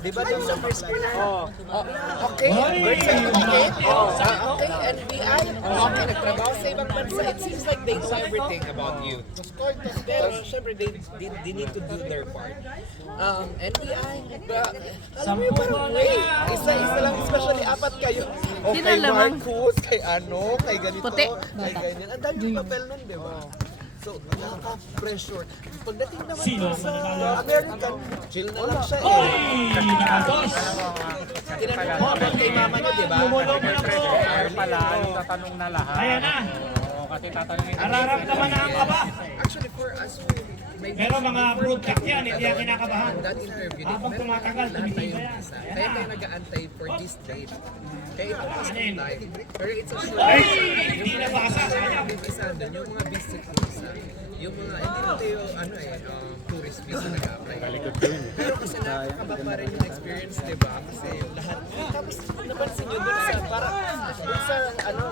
Di ba doon sa first screen? Okay, Oy! birth certificate. Okay, NBI. Okay, nagtrabaho sa ibang bansa. It seems like they know everything about you. Pero syempre, they need to do their part. NBI, alam mo yung parang way. Isa lang, especially apat kayo. O Sino kay lamang? Marcus, kay ano, kay ganito, Puti. kay ganyan. Ang daming papel nun, di ba? So, nakaka-pressure. Pagdating naman Sino? sa American, chill na lang siya Oy! eh. Nakatos! Tinanong mo about kay mama niya, di ba? Pero pala, tatanong na lahat. Ayan na! Oo, kasi tatanungin na. Nararamdaman na ang kaba. Actually, for us, Pero mga broadcast yan, hindi yan kinakabahan. that interview, Habang tumatagal, lahat tumitibay tayo yan. isa. Kaya tayo nag-aantay for this date. Kaya ito was Anin? live. Pero it's a sure. Ay! Hindi nabasa. Sayang. Yung isa doon, yung mga visit visa, yung mga, hindi na tayo, tourist visa nag-apply. Pero kasi nakakaba pa rin yung experience, di ba? Kasi yung lahat. Tapos napansin nyo doon sa,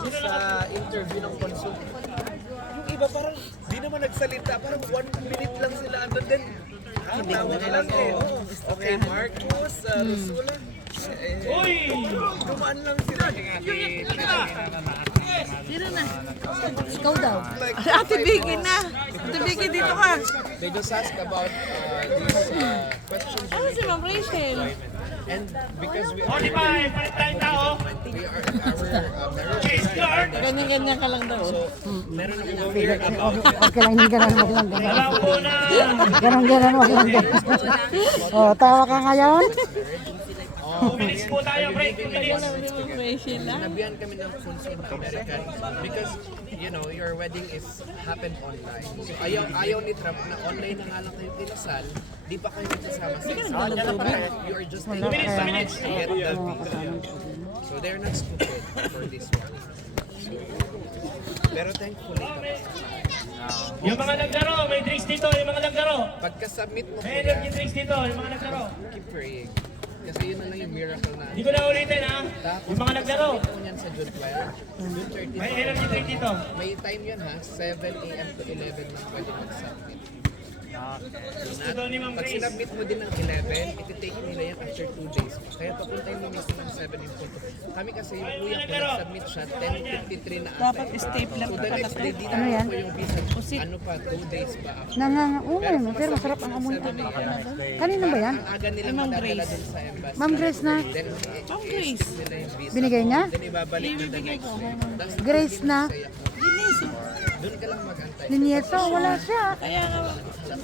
sa interview ng consul, yung iba parang di naman nagsalita, parang 1 minute lang sila andun din. Tawa lang eh. Okay, Marcus, Rosula. Uy! Dumaan lang sila. Sino na? Ikaw daw. Like, Ate Vicky na. Ate Vicky, dito ka. they just ask about these questions. Ano si Ma'am Rachel? And because we O, di ba? Palit tayong tao. we are our marriage Chase guard! Ganyan-ganyan ka lang daw. so meron akong fear about Okay lang, hindi ganun, wag lang ganun. Alam ko na! Ganun, wag lang ganun. Oh, tawa ka ngayon? 2 minutes po tayo, break. 2 minutes. Rachel lang. Nabihan kami ng consul na American because you know your wedding is happened online. So ayaw ni Trump na online na nga lang kayo kinasal, di pa kayo nagsasama sa isang you are just taking 2 minutes, 2 minutes. to get the visa. So they're not stupid for this one. Pero thankfully, Yung mga naglaro, may drinks dito. Yung mga naglaro. pagka-submit mo May kuya, energy drinks dito. Yung mga naglaro. keep praying. Kasi yun na lang yung miracle na. Hindi ko na ulitin ha. Tapos, Yung mga naglaro. submit mo yan sa June 12, June 30. May energy drink dito. May time yun ha, 7 a.m. to 11 lang pwede mag-submit. Gusto ni Ma'am Pag Grace. sinubmit mo din ng 11, iti-take nila yan after 2 days. Kaya papuntahin mo mismo ng 7 in punto. Kami kasi yung kuya ko nag-submit siya, 10:53 na ata. Dapat stapler So pa the pala next to. day, di na ako yung visa. Ano pa, 2 days pa after. Oo, pero masarap ang amoy. 7 a.m. Kanino ba yan? Ang aga nila madadala dun sa embassy. Ma'am Grace na. Then, Ma'am Grace. nila yung visa. Binigay niya? Then ibabalik na the next day. Tapos, Grace na. doon ka lang mag-antay. Linieto, wala siya. Kaya nga,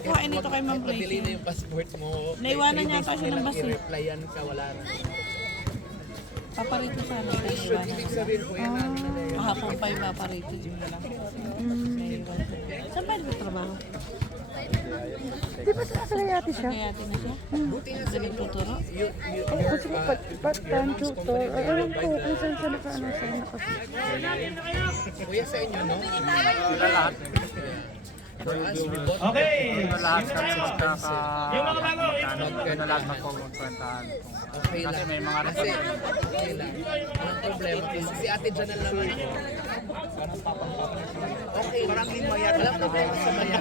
kuhain nito kay Ma'am Padili na Rachel. yung passport mo. Naiwanan Three niya days pa siya ng nilang bus eh. i-replyan ka, wala na. Paparito sana siya. Ibig sabihin ko yan namin na yun. Kahapon pa yung paparito. Saan ba nagtatrabaho? Di ba sa layati siya? Kaya atin na siya? Buti nga sa Nagtuturo? Oo, sige, part-time tutor. Ay, alam ko kung saan siya naka-ano siya. Kuya sa inyo, no? For us, we bought Okay. Lahat Sino kasi tayo? magkaka... Yung mga bago. Yung mga bago. Ano lahat magkukwentahan. okay Kasi lang. may mga Kasi, okay lang. Walang problema. Kasi si ate dyan na naman ako. Okay, parang din maya. Walang problema sa maya.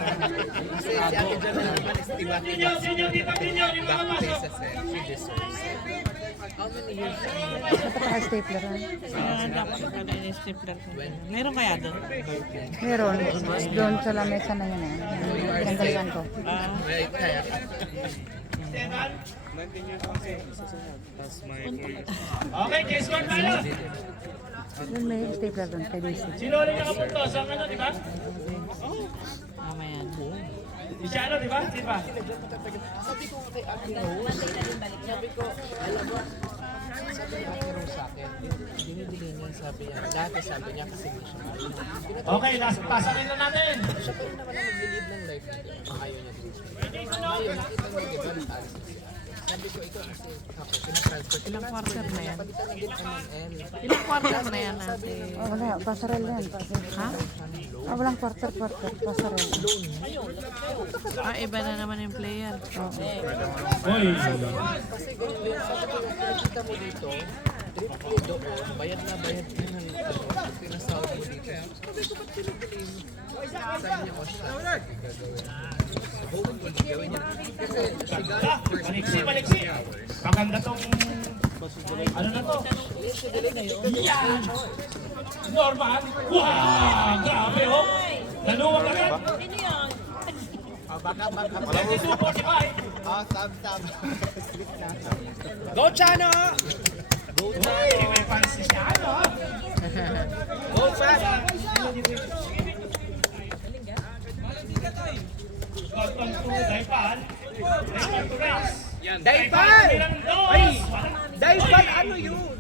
Kasi si ate dyan na naman is tiba-tiba. Sinyo, dito, sinyo. Yung mga Back bago. places eh. She deserves it. How many years? Napaka-stapler. Kaya dapat pala yung stapler ko. Meron kaya doon? Meron. Doon sa lamesa na yun eh. Pinanggalingan ko. Right, kaya. Okay, case guard tayo. Doon may stapler doon kay Lucy. Sino ulit nakapunto? Sa ano, di ba? Mamaya na. Si Shano, di ba? Di ba? Sabi ko kay Ate Rose, sabi ko, alam mo, sabi ni Ate Rose sa akin, binibili niya, sabi niya, dati sabi niya kasi hindi siya marunong. Okay, pasarin na natin. Siya pa rin naman ang nag-lead ng life niya. Ayaw niya din. Ngayon, nakita niya, di ba, nag-answer. Sabi ko, ito kasi ako, pinatransfer. Ilang quarter na yan? Palitan na din MNL. Ilang quarter na yan ate? Oh, wala, pasarel yan. Ha? Walang quarter, pasarel. Ah, iba na naman yung player. Uy. Kasi ganun din, sabi ko, yung pinakita mo dito, bayad na ng pinasahod mo dito. Sabi ko, ba't pinabili mo? Sabi niya, oh, siya. Gagawin. Hopefully, gawin niya. Kasi she got it first Maliksi. Maganda tong... Ano na to? Yan! Norman! Wow! Grabe oh! Naluwag agad! Sino yun? Baka. 22:45. Go, Chano! Uy, may fans si Shano. Go, fast! Welcome to Daipan. Daipan to Rest. Daipan! Ay! Daipan, ano yun?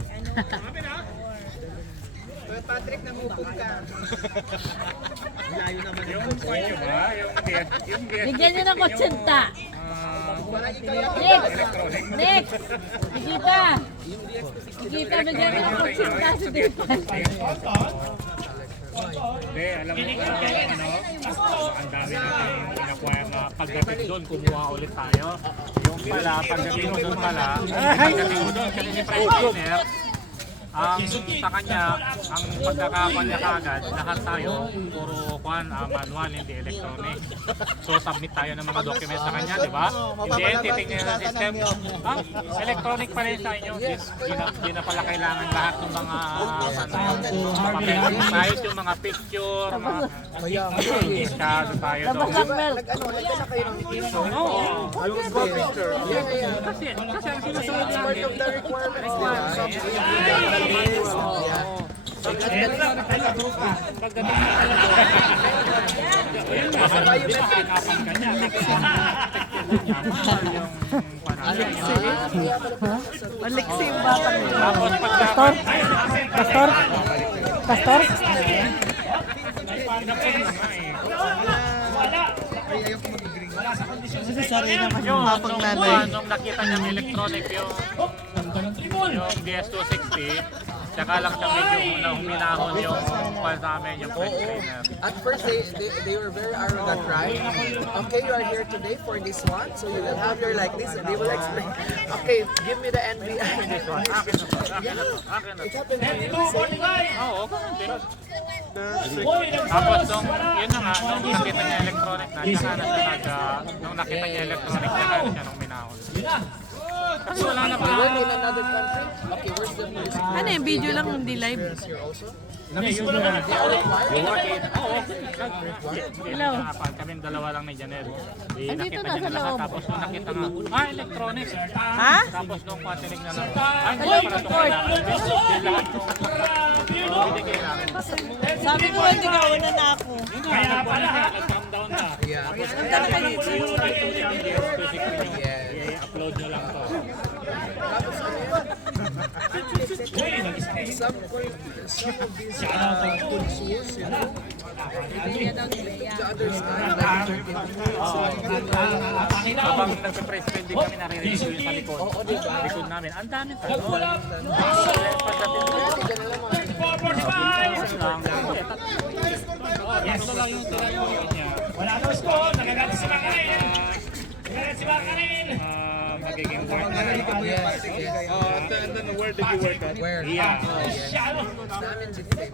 Patrick, namupog ka. Layo naman yun. Yung ba? Yung Bigyan niyo ng 80. Nick! Nikita! Nikita, bigyan niyo ng 80 si Depan. Hindi, alam mo ang dami natin pinakuha na pagdating doon, kumuha ulit tayo. Yung pala, pagdating mo doon pala, pagdating mo doon, kasi si Price Trainer, sa kanya, ang pagkakakuha niya kagad, lahat tayo, puro manual, hindi electronic. So, submit tayo ng mga documents sa kanya, di ba? Hindi, titingnan ng system. Electronic pa rin sa inyo. Di na pala kailangan lahat ng mga papel size, yung mga picture, mga iskado tayo doon. Nagkana kayo ng Oo, kasi ang sinusunod namin, Alexi yung batang yun. tapos Pastor? Pastor? Pastor? Sorry naman yung mapang nanay. nung nakita niyang electronic yung DS260, tsaka lang siya medyo huminahon yung file namin, yung print trainer. At first, they were very arrogant, right? Okay, you are here today for this one, so you will have your like this, and they will explain. Okay, give me the NBI. This one, akin na to, akin na to, akin na It to. happened to me. 22:45. Oo, okay. Uy, Tapos nung, yun na nga, nung nakita niya electronic na, tsaka na siya nung nakita niya electronic, tsaka na siya nung minahon. Yun na. Kasi wala na pa. You work in another country? Okay, where's the place? Ano yung video lang, hindi live? Here also? Namiss ko naman. You work in, oo. Hello. Kaming dalawa lang ni Janelle. Andito Nakita na niya sa na lahat. loob. Tapos nung nakita nga, electronic. Ha? Tapos nung patinig na lang, Hello, para ito Ford. kailangan. Yung lahat nung hindi kailangan. Sabi ko, hindi ka una na ako. Kaya pala ha. Calm down na. Yeah. Ang dami ka dito. I-upload nyo lang to. Tapos ano yun? Uy, nag-stay. Some of these consoles, you know, the others are like 13. Habang nagpe-press trade din kami, naririnig ko yung sa likod. Likod namin. Ang dami tanong. Pagdating mo, 4:45. lang. Yes, lang yung niya. Wala na score. Nagagalit si Bakarin. Nagagalit si Bakarin. Magiging work na rin. Yes, yes. Where did you work at? Where? Yeah. Shano. Namin the same.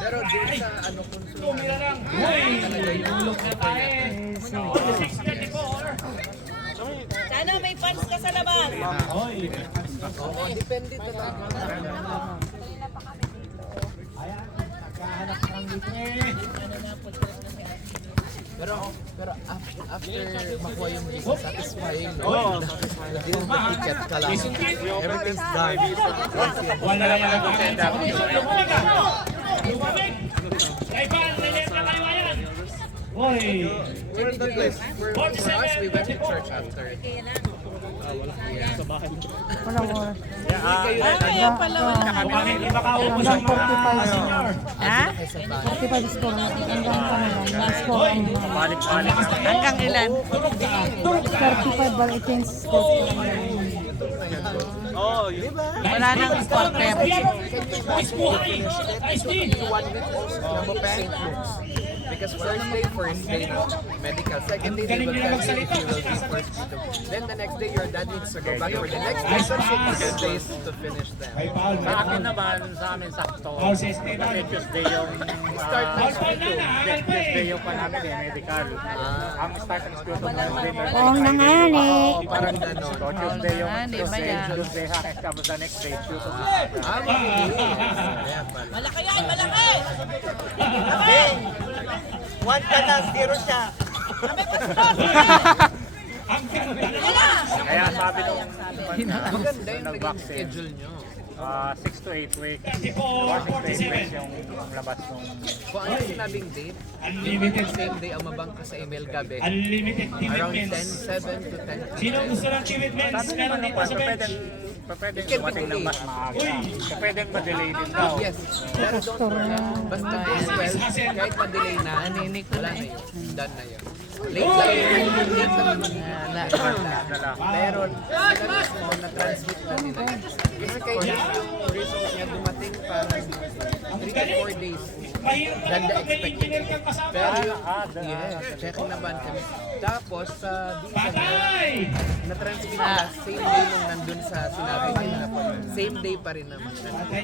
Pero dun sa ano console Tumira lang. Uy, nulog na tayo. 6:34. Sana may fans ka sa labas. Oy. Oo, depende talaga. Pero after makuha yung visa, satisfying. No? Nag-deal the ticket ka lang. Everything's done. Wala lang yan ang send up. Lumamig ka. Lumamig. Kaipan, nalit na kayo ngayon. Uy. Where did you guys? For us, we went to church after. Walang oras. Kaya pala wala. Lumamig, di ba kaupos ang mga senior? Ha? 45 score na. Hanggang pa naman. Score ang Balik-balik. Hanggang ilan? 35 bal i-change score. Wala nang supporter. Ice buhay. Ice tea. 1 week also, nabo St. Luke's. Because first day na medical. Second day, they will tell you if you will be first dito. Then the next day, your dad needs to go back for the next six days to finish them. May foul. Sa akin naman, sa amin sakto. Foul si Esteban. Kasi Tuesday yung Start next week. Tuesday yung pa namin medical. Ang start ng school to Wednesday. Oo na nga ni. Oo, parang ganon. So Tuesday yung Ah, di ba yan? Tuesday ha, tapos the next day, Tuesday. Ayan pala. Malaki yan, malaki! One ka na, zero siya. Ang ganda na. Kaya sabi nung Maganda yung naging nag-vaccine, schedule nyo. 6 to 8 weeks. 34, 6 to 8 weeks 47. yung labas nung Kung ano sinabing date, Unlimited. same day ang mabangka sa email gabi. Unlimited team Around events. 7 to 10 Sino gusto ng team events? sabi Meron naman dito ng sa bench. pwedeng It can be dumating ng delayed. mas maaga. Pwedeng ma-delay din daw. Yes. Pero don't forget, basta this well, kahit ma-delay na, wala na yun. Done na yun. Late lang yun. Late lang yun. Dala. Pero sila mismo na-transmit na nila. Kasi kayo yung results niya dumating parang 3 to 4 days. Mahirap na Than the kapag may engineer kang kasama. Pero yung, yes, checking naman kami. Tapos sa Patay! na-transmit nila, same day nung nandun sa sinabi nila. Same day pa rin naman.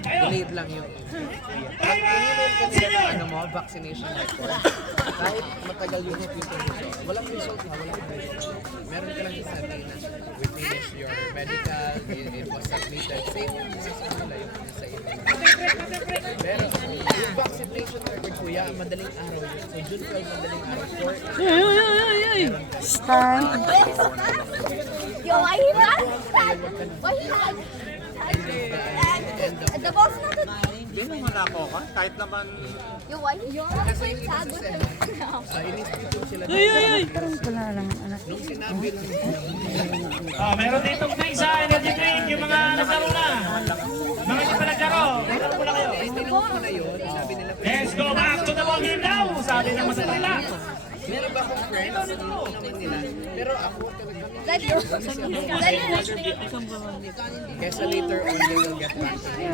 Delayed lang yung pag in-email ka nila ng ano mo, vaccination record, kahit matagal yung result, walang result ha, walang result. Meron ka lang isabi na we finished your medical, it was submitted. Same yung sa nila yung sa email. Pero yung vaccination record kuya, madaling araw yun. So June 12, madaling araw. Star. Yo, wahira! Wahira! The boss na to. Hindi naman ako ka. Kahit naman Yo, wahira! Kasi yung iba sa in-institute sila. Parang wala lang anak. Nung sinabi lang Meron ditong drink sa energy drink. Yung mga naglaro na. Mga hindi pa naglaro. Naglaro muna kayo. tinanong ko na yun, sabi nila, Let's go back to the ball game now. Sabi ng masasalita. meron ba akong friends? Tinanong naman nila. Pero ako talaga, kesa later on they will get back to me.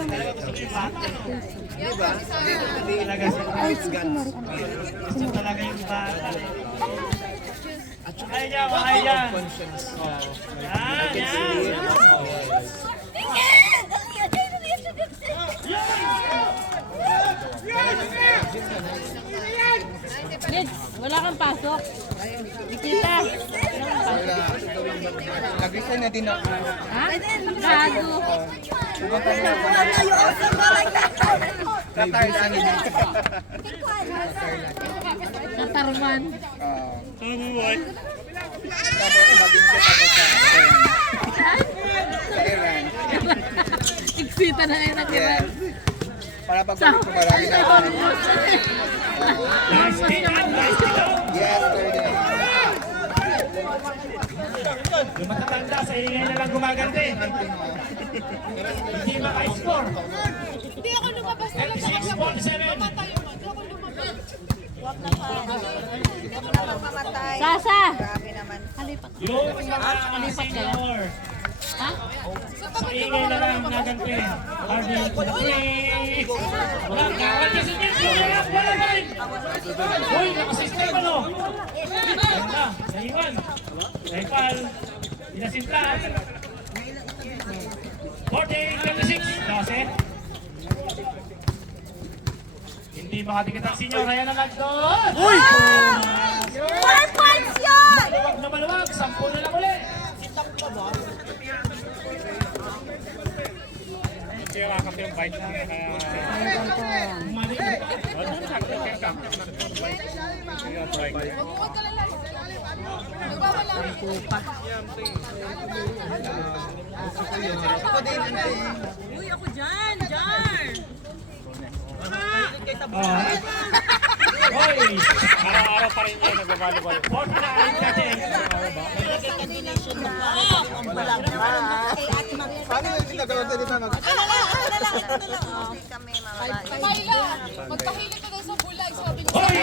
Diba? Talaga sila. Gusto talaga yung bata. At saka, Kaya niya, kaya niya. conscience ko. Yan, yan. Lids, wala kang pasok. Nikita. Nag-resign na din ako. Ha? Gago. Retire na nila. Katarman. Tapos mag-inject ako sa Iran. Iksita na yun nakira. Para pagbalik ko marami na ako. Nice hit, nice hit. Yes, sir. Yung matatanda sa ingay na lang gumaganti. Hindi maka-score. Hindi ako lumabas na lang. 6-47. Mamatay mo. Hindi ako lumabas. Hindi ako namamatay. Sasa! Grabe naman. Yung mga senior. Ha? Sa ingay na lang naganti. Harvey to the plate. Kawal niya si Jesse. Wala pa rin. Uy, nakasistema no. Ganda. Naiwan. Naipal. Inasinta. 40-26. Dase. Hindi makadikit ang senior. Kaya naman doon. Uy! 4 points yun! Maluwag na maluwag. 10 na lang ulit. kaya kasi yung bike niya kaya Uy, ako dyan, dyan! Hoy! araw-araw pa rin yung nagbabalibal. 49 kasi. Paano yung ginagawa dito na mag- Mayla, magpahilig ka daw sa bulay, sabi niya. Hoy!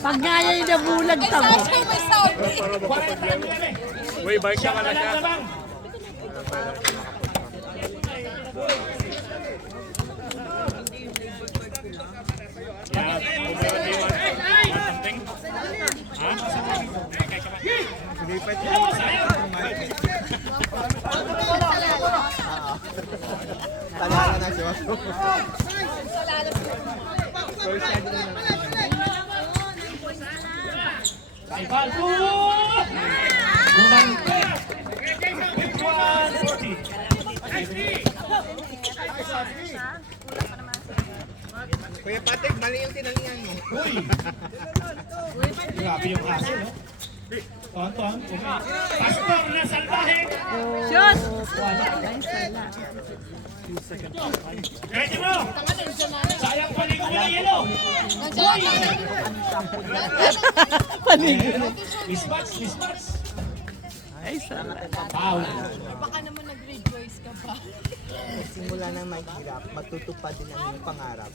Pag nga yan yung nabulag Ay, tamo. sabi, may sabi. 40 lang kami. Uy, bike ka na siya. Lamang. Yeah, Oh, sayang. Talala na siya. Ay, Balbo! Bumangka! 51-40. Kuya Patrick, mali yung tinalian mo. Uy! Grabe yung kaso, no? Tonton, Pastor na salvaje! Shoot! Wala. Ready mo! Sayang paligo mo na yelo! Mismatch, mismatch! Ay, salamat. Foul. Baka naman nag-rejoice ka pa. Simula nang maghirap, matutupad din ang iyong pangarap.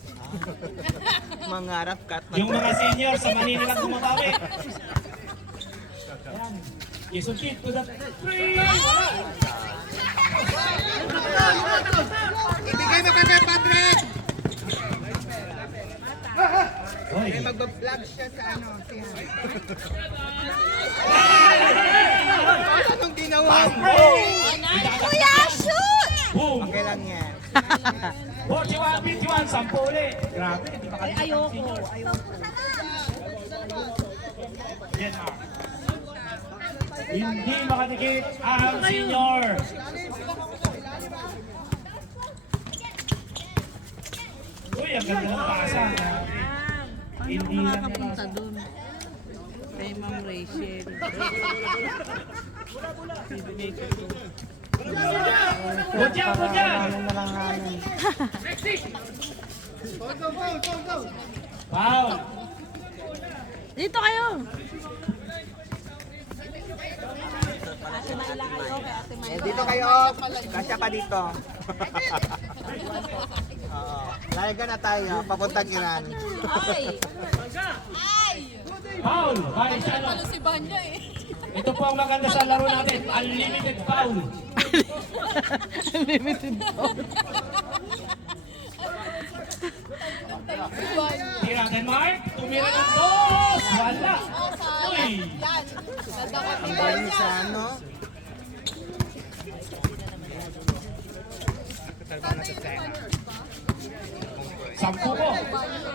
Mangarap ka at Yung mga senior sa Manila lang gumabawi. Jason Kidd to the three! Wala! ibigay mo kay Patrick! Oy. May magbablog siya sa ano, si Han. Anong ginawa mo? Kuya, shoot! Boom! Okay lang yan. 41-51, 10 ulit. Grabe, hindi pa kanina. Ayoko. Denmark. Hindi makadikit ang senior. Uy, ang ganda ng pasa. Hindi lang Makakapunta dun. Kay Ma'am Rachel. Good job, good job. Foul. Dito kayo! Dito kayo. Kasya ka dito. Oo. Lalaga na tayo, papuntang Iran. Foul. By Shannon. Ano si Banya eh. Ito po ang maganda sa laro natin. Unlimited foul. Limited foul. Tira Denmark. Tumira ng dos. Wala. Uy. Ang galing sa ano. Sampu po.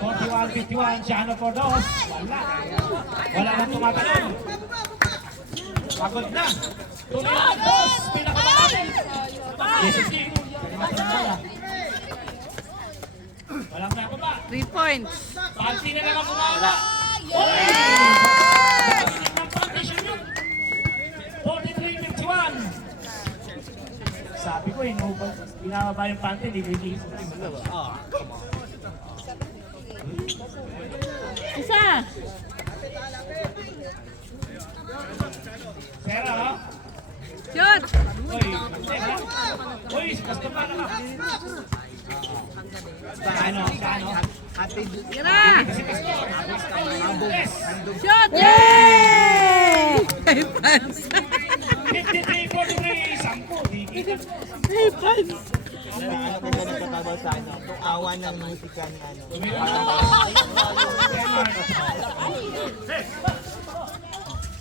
41-51. Shano for dos. Wala. Wala nang tumatalon. Pagod na. Tumira ng dos. Pinakamalaki. Jesus King. Walang na ba? 3 points. Panty na lang ang bumaba. Uy! 43-51. Sabi ko, binababa yung panty, hindi ko hindi. Isa! Sera, ha? Shoot! Uy, sera. Uy, basta pa na ka. Ano? Ate, Tira! Yes! Shoot! Yay! May pants! 53-43, 10. May pants! ano kung ganun katabaw sa ano? Awa ng musika ni ano.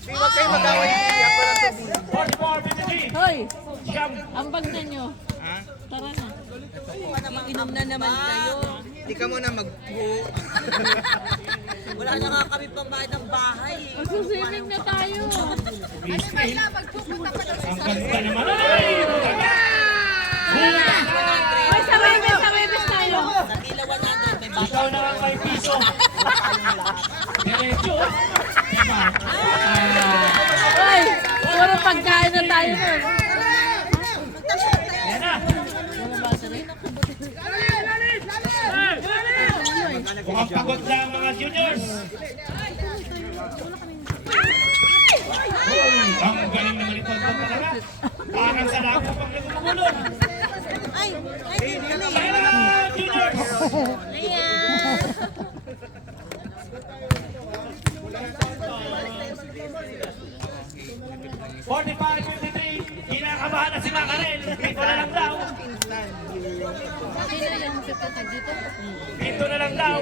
Huwag kayo mag-away. Ako lang sabihin. 44-53. Hoy! Siyam. Ambag na nyo. Tara na. Inom na naman kayo. Hindi ka muna Wala na nga kami pang bayad ng bahay. Magsuswimming na tayo. Biscuit. Magpupunta ka daw Ang ganda naman. Ay! Ay, sa Webes tayo. Sa Tila 100, may Ikaw na ang may piso. Diretso. Diba? Ay, puro pagkain na tayo nun. Yan na. Mukhang pagod na ang mga juniors. Uy, ang galing naman ito talaga. Parang sa lago pang nagumulong. Sana juniors! Kinakabahan na si Macarel. Pito na lang daw. Pito na lang daw.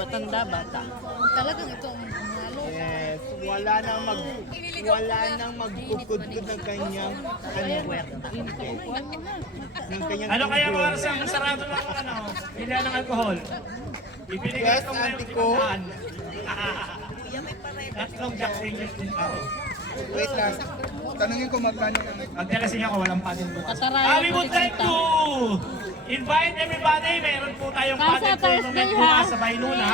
Matanda, bata. Talagang ito ang manalo. Yes, wala nang magkukudkod ng kanyang ng kanyang Ano kaya mga ang sarado ng ano, pilihan ng alcohol? Ibinigay Yes, ko ngayon auntie ko. 500. Tatlong Jack Daniels din ako. Wait lang. Tanungin ko magkano kami. Magdalasing ako, walang patin bukas. Katarayan We would like to invite everybody. Meron po tayong Nasa patin Thursday, tournament ha? bukas sa Bayluna.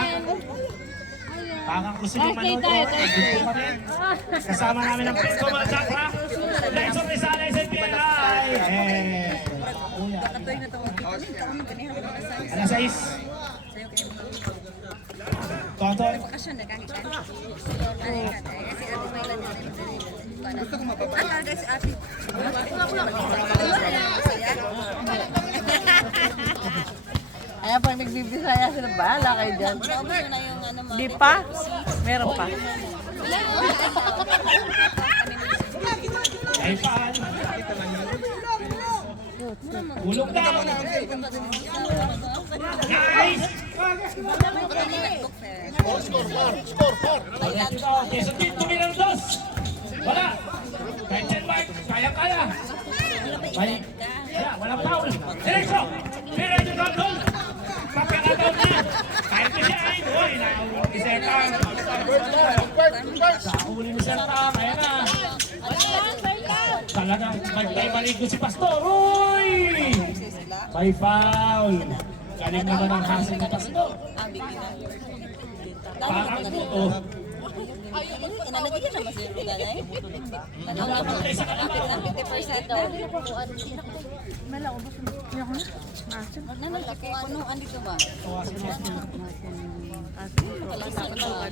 Baka gusto nyo Thursday manood tayo, po. Thursday. Andun po kami. Kasama namin ang Pinto mga Chakra. Lex of Rizales and PLI. Alas 6. Tonton. Ayan, pag nagbibisaya sila, bahala kayo dyan. Di pa? Meron pa. Ay, paan. Ulog na. Nice! Quezon City, tumilang dos. Wala. Kahit Jen Mark, kaya-kaya. Walang foul. Diretso. Diretso control. Pagkakataon na. Kahit ko siya ay, boy, naawag ni Zeta. Sa uli ni Zeta, kaya na. Talagang magtay-maligo si Pastor. Uy! May foul. Galing naman ang hasil ni Pastor. Parang puto. Nalagyan naman siya yung ganay. Napatay sa kalabaw. 50% daw. Punuan dito ba?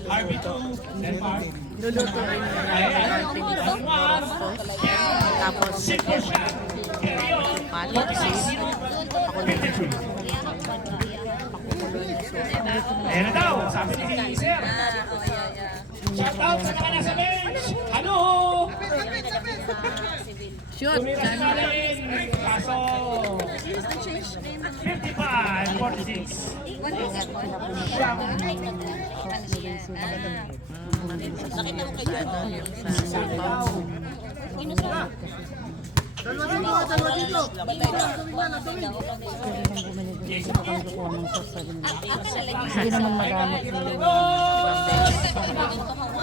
RB2, Denmark. Luluto rin nila. Tapos, Simple shot. Carry on. 46. 53. Ayan na daw, sabi ni Sir. Shout out sa mga nasa bench. Ano? shoot. Tumira si Madeline. Kaso, 55, 46. Nakita mo kay Gano. Hindi naman magamit nila.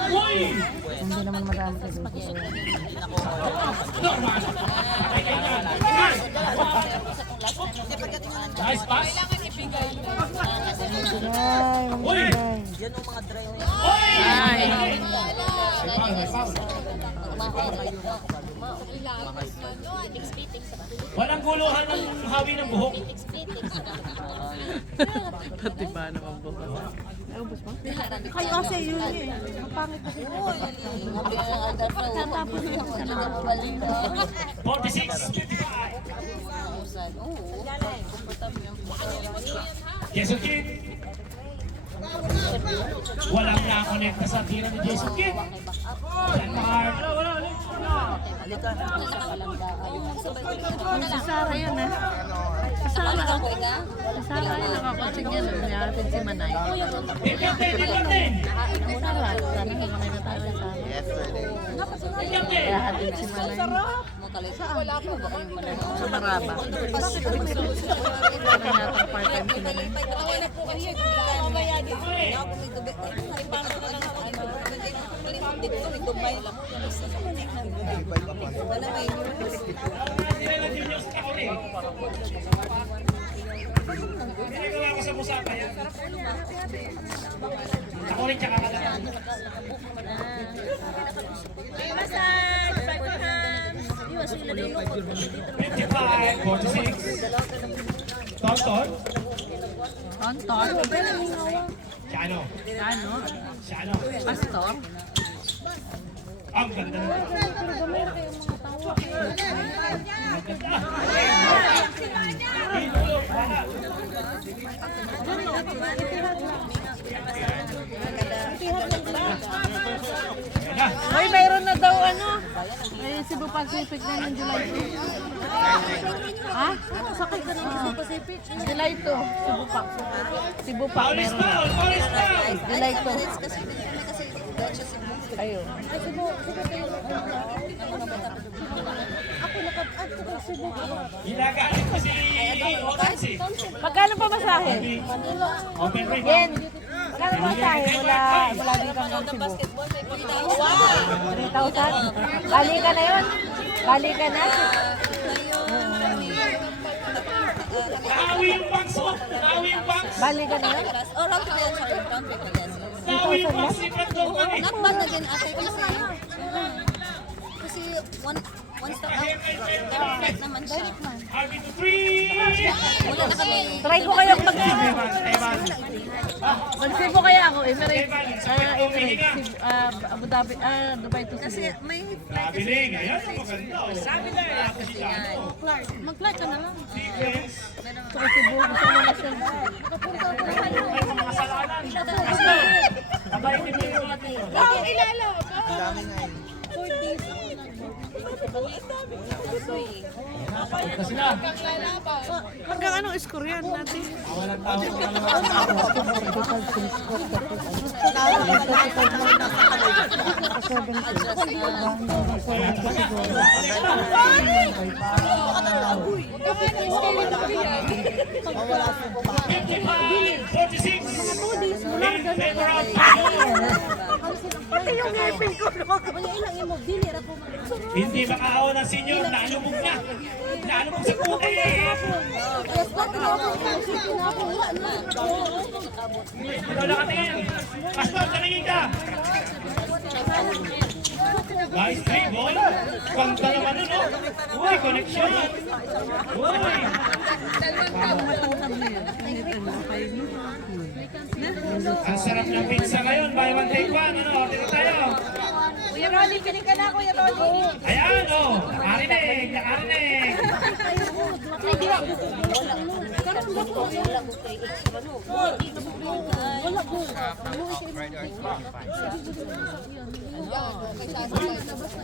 Uy! Hindi naman magamit nila. Nice pass. Uy! Yan ang mga dry. Uy! Ay. May foul. Walang guluhan ng hawi ng buhok. Pati ba naman bukas? Kayo kasi yun eh. Mapangit kasi. 46, 55. Jason Kidd. Walang nakakonekta sa tira ni Jason Kidd. Denmark. Si Sarah yan eh. Si Sarah yung nakakotsing yan. Natin si Manay. Dipante. Sarah. Sana naman na tayo sa Sarah. Dipante. Kaya hatid si Manay. Sa Maraba. Kaya natang part-time si Manay. Ginagawa ko sa musaka yan. Ako rin tsaka kalaman. 55, 46. Tonton. Tonton. Siano. Ano? Siano. Pastor. Ang ganda naman. Ang ganda. Pinulog. Wala. Ayan na. Ay, mayroon na daw ano. Ay, Cebu Pacific na yung July 2. Ha? Sakay ka ng Cebu Pacific. July 2, Cebu Pac. Cebu Pac Paulis meron. foul! Paulis foul! July 2. Ayun. Ginagalit ko si Orange eh. Magkano pa masahe? Open ring. Yen. Magkano pa masahe? Mula dito hanggang Cebu. 3,000? Bali ka na yun? Bali ka na? Naawi yung banks oh! Naawi yung banks! Bali ka na yun? Oh, round trip na yan, sorry. Round trip na yan. Naawi yung banks si Brandon Mani! Not bad na din ate kasi one stop out. Direct naman siya. Arby to 3! Wala na kami. Try ko kayang mag-Cebu. Evan! Mag-Cebu kaya ako. Emirates. Emirates. Abu Dhabi. Dubai to Kasi Cebu. may Nabiling! Ayan, maganda oh! mag-flight ka na lang. Defense! Gusto ko Cebu. Gusto mo na Cebu. May mga kasalanan! Sabay din yung mga tiyo. Ang dami nga yun. Ito sila! Hanggang anong score yan natin? Walang tao. Hindi makahawa ng senior, naalubog na. Naalubog sa puti. Ikaw nakatingin. Pastor, taningin ka. Guys, 3 ball. Pangta naman nun, no? Uy, connection. Uy. Ang sarap ng pizza ngayon. Buy one, take one. Ano, order tayo. Kuya Ronnie, pinig ka na, Kuya Ronnie. Ayan, oh. Nakarinig, nakarinig.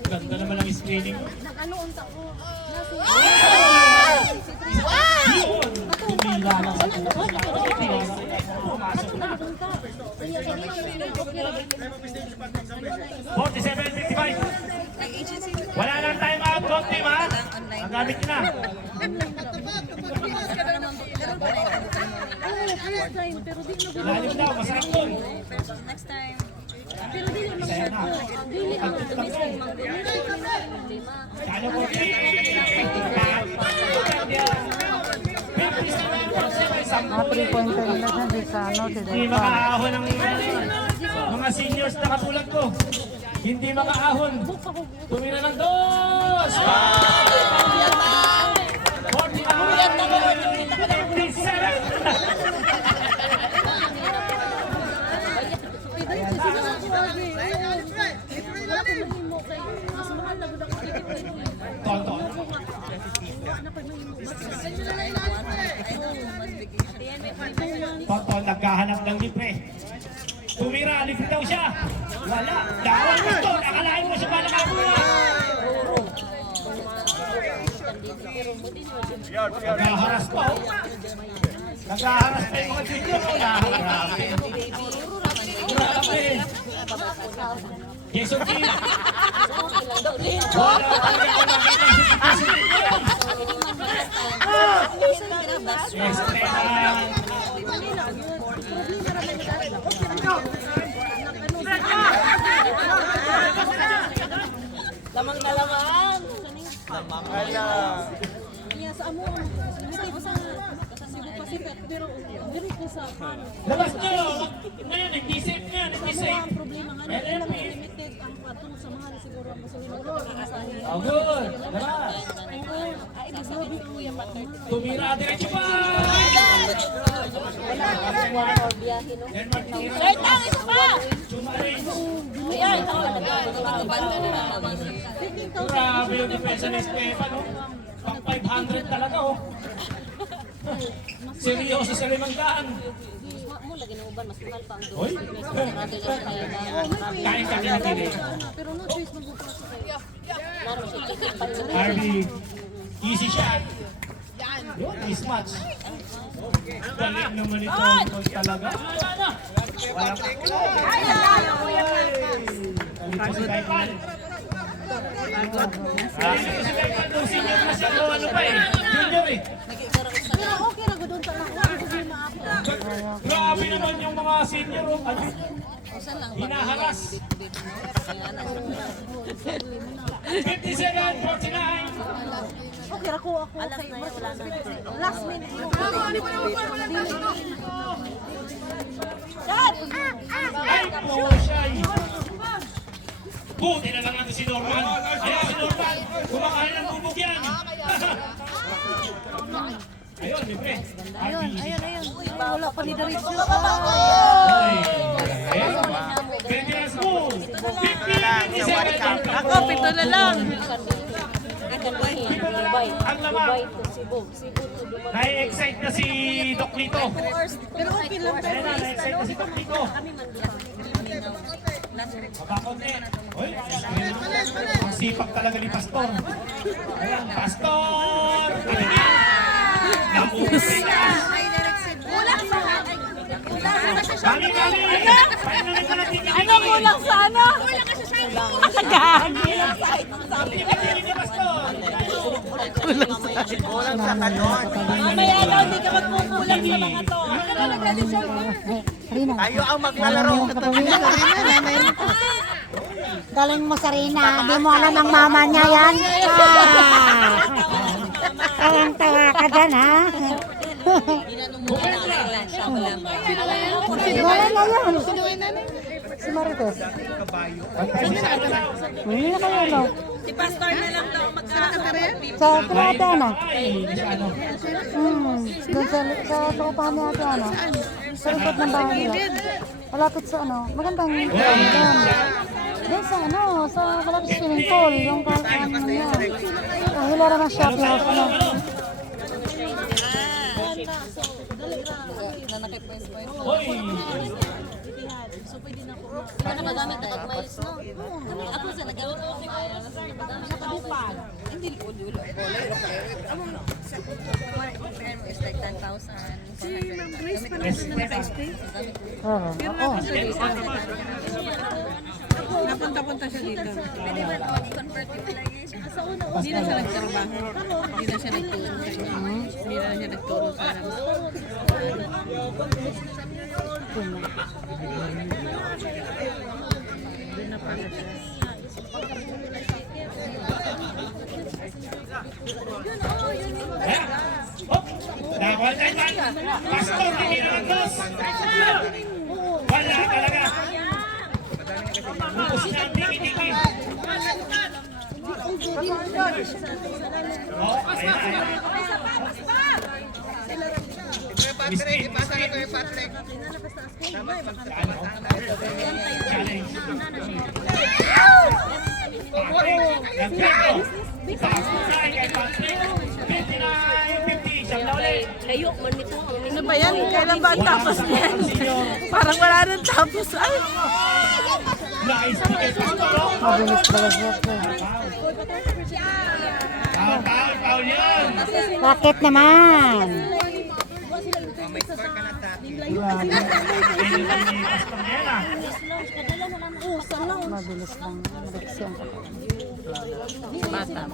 Ganda naman ang screening. Yun! Tumila na sa pumasok na. 47-55. Wala lang time out, good team ha? Ang gamit nyo na. Lalim daw, masarap dun. Next time. Masaya na. Kano po, hindi makaahon ng mga seniors na katulad ko. Hindi makaahon. Tumira ng dos! 47! Tonton. Tonton, nagkahanap ng libre. Tumira, libre daw siya. Wala. Dawang ito. Nakalain mo siya ba nakakuha? Naghaharas pa. Naghaharas pa yung mga junior. Grabe. Grabe. Jason King. Wala talaga ko nakita si Jason King. Yes, Tenan. Lamang na lamang. Labas nyo! Ngayon, nag-isip nga, nag-isip. LMP. Oh, good. Labas. Tumira, diretso pa! Yan, Martinez. Isa pa! Sumarin. Ayan, Grabe yung depensa ng Esteban, no? Pang 500 talaga, oh. Seryoso sa 500. Hoy? Kain ka din. Pero no choice mag-upos. Harvey, easy shot. Yun, nice match. Galing naman ito. Ito talaga. Wala pa. Dito si Taekwondo. Si Taekwondo, senior na siya. Ano pa eh? Junior eh. Pero okay na ko doon sa Grabe naman yung mga senior. Hinaharas. 57-49. Okay ra ko kay last minute. Ay po siya. Buti na lang natin si Norman. Ayan si Norman. Kumakain ng bubog yan. Ayun, libre. Ayun. Wala pa ni Diretso. Bendias mo. 50-57. Ako, pito na lang. Ang lamang. Na-excite na si Doc Lito. Pero okay lang tayo. Ayan na, na-excite na si Doc Lito. Mabakot eh. Uy, ang sipak talaga ni Pastor. Ayan, Pastor! Nabusin ka! Kami! Painanin ka natin yung Ano kulang sa ano? Gagi. Kulang sa kanon. Mamaya daw, hindi ka magkukulang sa mga to. Ano na nagdali siya? Tayo ang maglalaro. Galing mo sa Rina, di mo alam ang mama niya yan. Tawang-tawa ka dyan, ha? Wala na yun. Si Marites. Hindi na kayo, no? Si Pastor na lang daw magkakaroon. Sa Plata na. Doon sa tropahan niya ito, ano? Sa likod ng bahay nila. Malapit sa ano, magandang doon. Doon sa ano, sa malapit sa swimming pool, yung ano niya. Hilera ng shopping house na. Hindi ka nakagamit na tag-miles, no? Ako sa nagamit ako. Nakabupag. Hindi ko ulo. Among compare mo is like 10,000. Si Ma'am Grace pa naman na naka-stay. Oo. Napunta-punta siya dito. Pwede ba naman i-convert yung lagi siya? Sa una, Hindi na siya nagtrabaho. Hindi na siya nagturo. Hindi na siya nagturo sa doon na pala siya. Dahil tayo, Pastor, hindi na nagdos. Wala talaga. Ubus na ang tiki-tiki. Patrick, ipasa na kayo, Patrick. Challenge. Ano ba yan? Kailan ba ang tapos niyan? Parang wala nang tapos. Ay! Mabilis pala siya. Foul yan! Bakit naman? May score ka na sa akin. Mabilis lang. Reaksyon ka. Bata.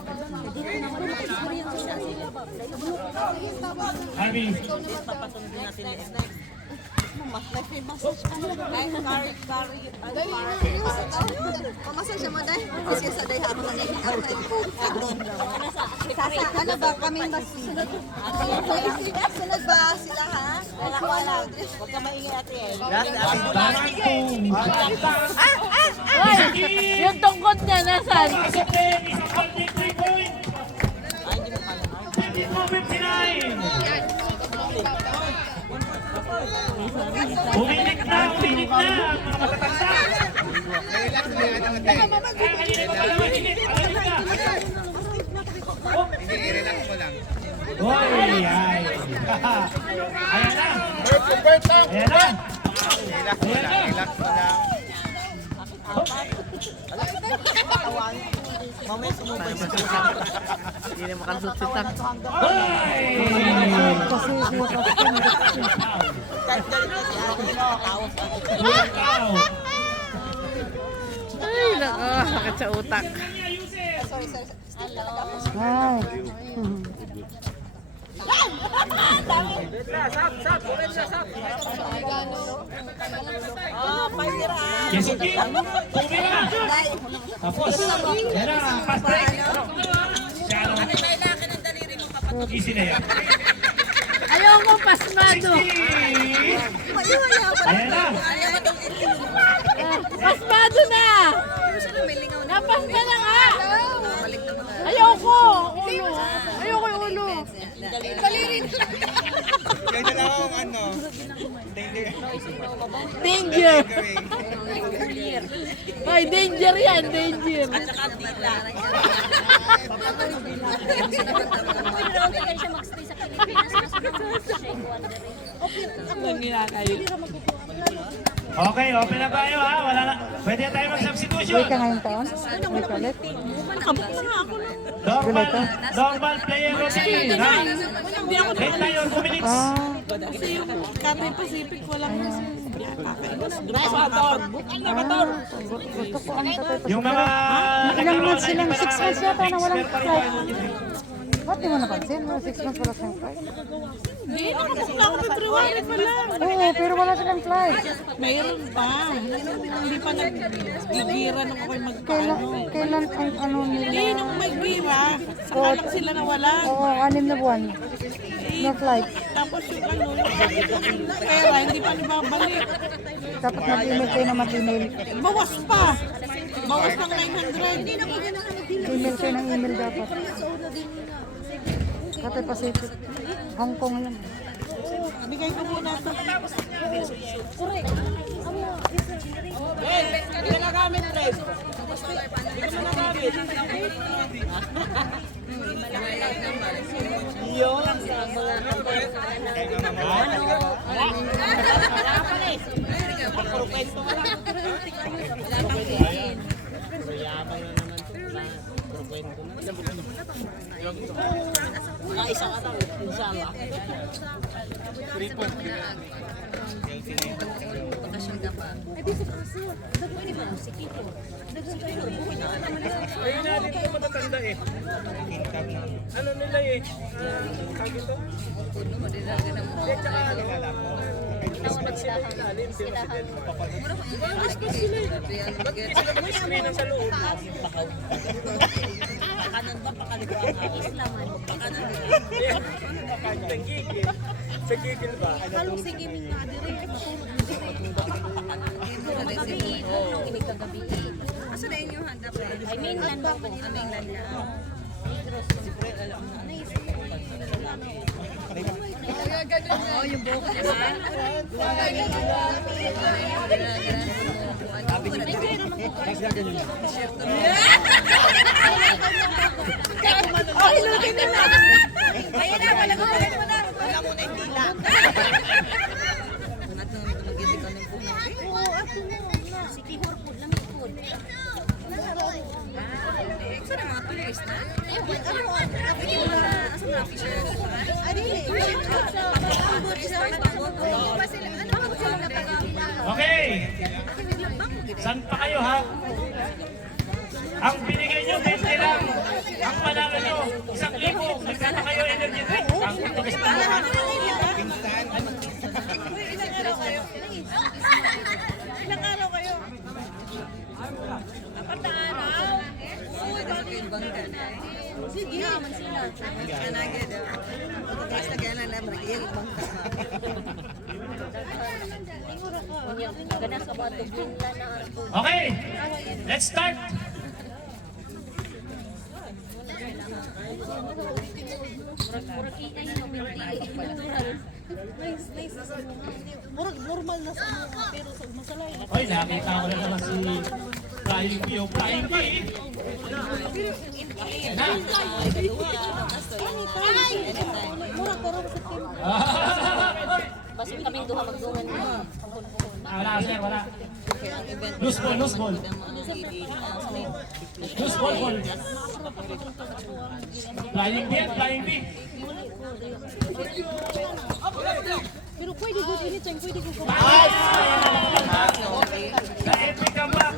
Harvey, Pamasa siya mo dahil. Kasi sa dahil ako na ano ba kaming mas sunod? Sunod ba sila ha? Wala. Huwag ka maingay ate eh. Yung tungkod niya, nasan? pasok din, isang holding 3 point. 52-59. Uminik na ang mga matatanda. Relax na yan, ano tayo. Kanina pa pala maginit. Alam na. Hindi, i-relax mo lang. Oy, ay. Ayan na. Ayan na. Relax mo lang, relax mo lang. Mamaya sumubay sa kusang. Hindi na makalusot si Tang. Hoy! Kasi bukas ka Kahit galit na si Ate, nakatawa sa akin. Ikaw! Ay, nako, sakit sa utak. Ay. Kesuke! Tumira! Tapos, yan na, fast break! Siya, easy na yan. Ayaw mo, pasmado. Ayan na! Pasmado na. Napasma na nga. Ayoko. Ulo. Ayoko yung ulo. Kaya dalawang ano. Danger. Ay, danger yan, danger. Okay, open na tayo ha. Wala na. Pwede na tayo mag-substitution. Uwi ka ngayong taon? Uwi ka ulit? Normal player routine ha. Hit tayo, 2 minutes. Cathay Pacific, walang Gusto ko ang tatay pa. Yung mga Ilang months silang? 6 months yata na walang flight. Ba't di mo napansin? 6 months wala silang flight. Hindi, nakapunta ako February pa lang. Oo, pero wala silang flight. Mayroon pa. Hindi pa nag-gigira nung ako'y magpaano. Kailan ang ano Hindi, nila? nung may gira, saka lang sila nawala. Oo, 6 na buwan. No flight. Tapos yung ano, yung pera, hindi pa nababalik. Dapat mag-email kayo na mag-email. Bawas pa. Bawas ng 900. Email kayo ng email dapat. Cathay Pacific. Hong Kong yun. Bigay ko muna ito. Ayun na, dito matatanda eh. Ano nila eh? Tag ito? Eh, tsaka ano? Dapat sila ilalim, di ba si Denmark? Ba't di sila mag-screen sa loob? Nagigil. Sa gigil ba? Halong sige min nga diri. Ini kagabi. Asa na inyo handa pa? Ay mainland ba ko? Mainland na. Oh, yung buhok niya ba? Oh, hilutin na na! Ayun na, palago pa rin mo na! Wala mo na yung dila. Ato na ito mag-ibig ka ng puno. Oo, ato na. Sige, horpod lang ipod. Saan ang mga tourist na? Asa mga fishers? Okay. Saan pa kayo ha? Ang binigay nyo, 20 lang. Ang panalo nyo, 1,000. Nagkano kayo energy drink? Ang tigas pa mo. Ilang araw kayo? Apat na araw? Oo, kasi kayo bangga na eh. Sige naman sila. Kanagad ah. Pagkaklas na kaya lang magiging bangga. Ganas ka ba ito? Bingla na ako. Okay. Let's start. Murag ingay no, nice, nice. Murag normal na sa mga pero sa masalay. Oy, nakita ko na naman si Flying P. Yung Flying P. Na. Murag karong sa team. Basta kaming duha magdungan mo. Wala, sir, wala. Loose ball, loose ball. Loose ball, ball. Flying B, flying B. Pero pwede good anytime, pwede good ko. The epic comeback.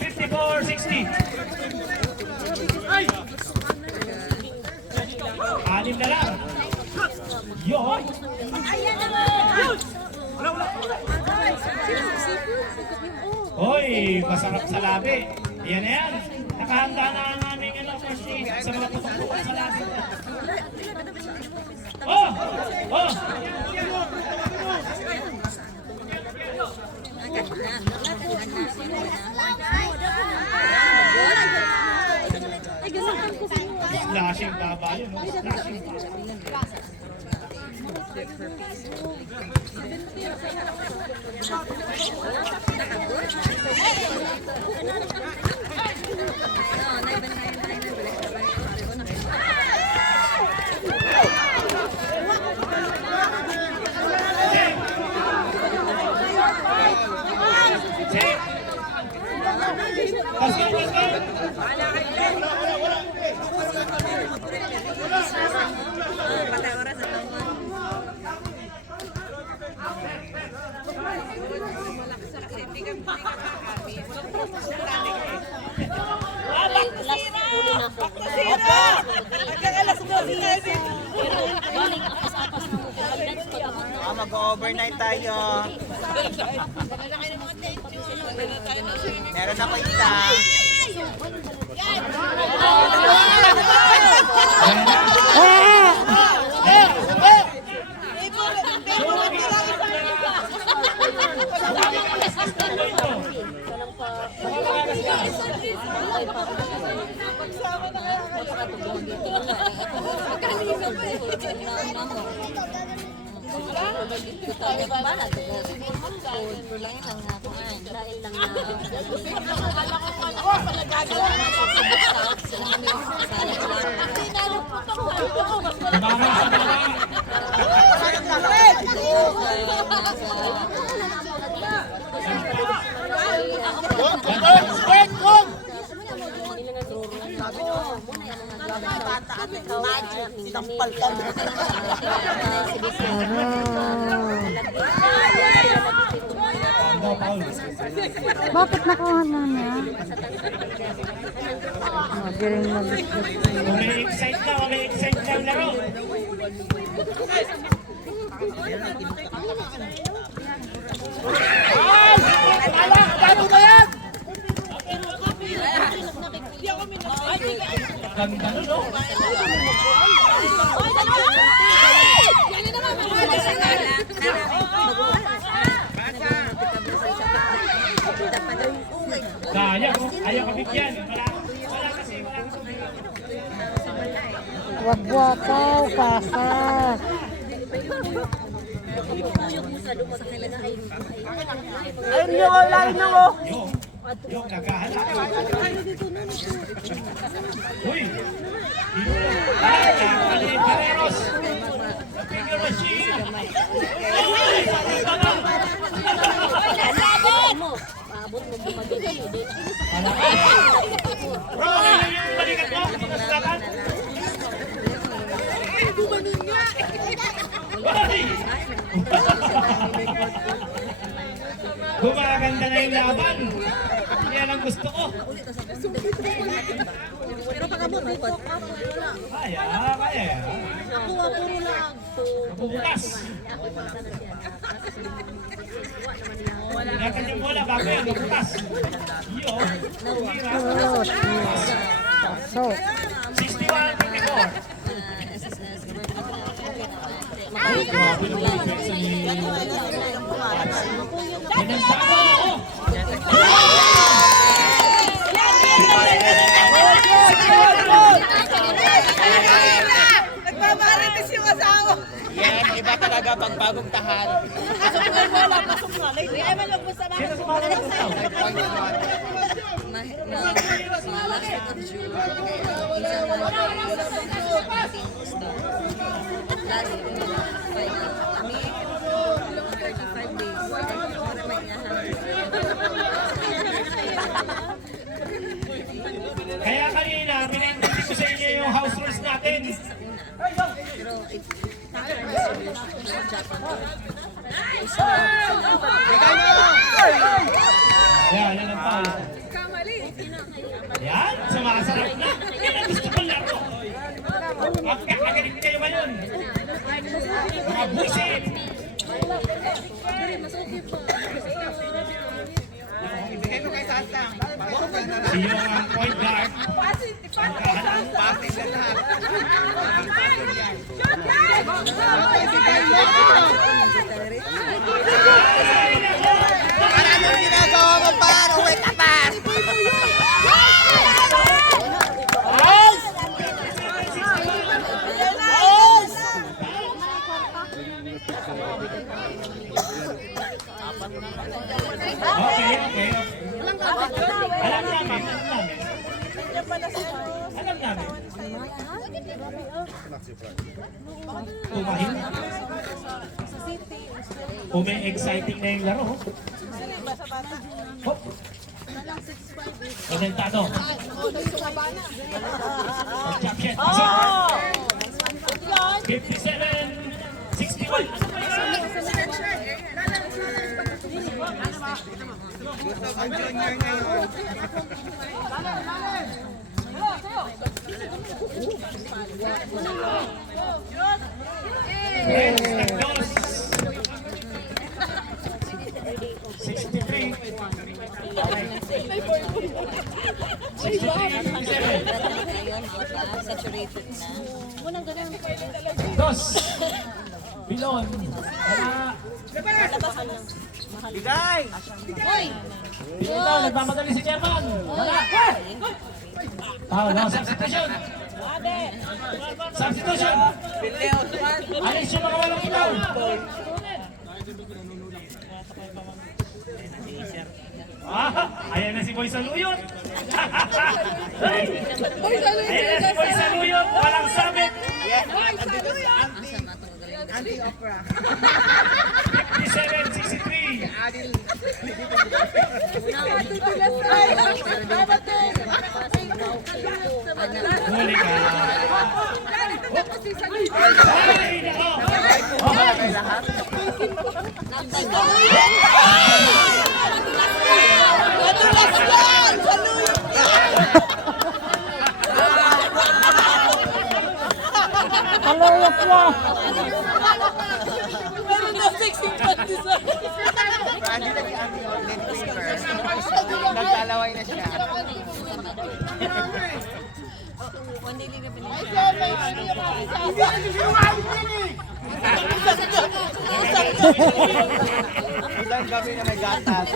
54-60. Anim na lang. Yo. Hoy, masarap sa labi. Yan na yan. Nakahanda na ang aming first aid sa mga tutukan sa labi. Oh! Oh! Ay, ganahan ko sa inyo. Slashing taba yun. No? Slashing. Let's go, let's go! Mag-overnight tayo. Meron ako isa. Bakit nakuha na niya? Magaling mag-isip. Umi-excite na, umi-excite na ang laro. Ganda nun, no? Sayang, ayaw kabigyan. Wala kasi, wala kasi. Wag wakaw, pasa. Ayun yung online na mo. Yo, naghahanap. Uy! Ali Guerreros! Figure machine! Uy! Abot mo bumagay din. Bro, ano yung balikat mo? Kamusta ka? Gumanon nga. Uy! Gumaganda na yung laban. Yan ang gusto ko. Pero pag abot mo ko. Kaya. Ako puro lang. Mabubukas. Ingatan yung bola bago yan, mabukas. Yo. So, 61-54. Pinagtama ako. Nagmamarites yung asawa. Yes, iba talaga pag bagong tahal. Sino sumali ng sayo? Yan, yan ang foul. Yan, sumasarap na. Yan ang gusto kong laro. Magkakagaling kayo ngayon. Mga busit. Ibigay mo kay Santa. Pasok ka na lang. Si yung point guard. Pasok na lahat. Anong ginagawa mo, par? Uwi ka, par! Okay. Alam namin. Kumahin. Exciting na yung laro. Hop. Presentado. Jump shot. Pasok. 57-61. Gusto ang junior ngayon. Friends, nagdos. 63. 63-57. Saturated na. Dos. Bilon. Wala. Bigay! Dito, nagmamadali si Chairman. Wala. No, substitution. Substitution. Alis yung mga walang ilaw. Ayan na si Boy Saluyot. Ayan na si Boy Saluyot. Walang sabit. Anti-opera. 57-63. Huli ka. Ay, Kaluyot mo. Naglalaway na siya. One day liga Isang gabi na may gatas.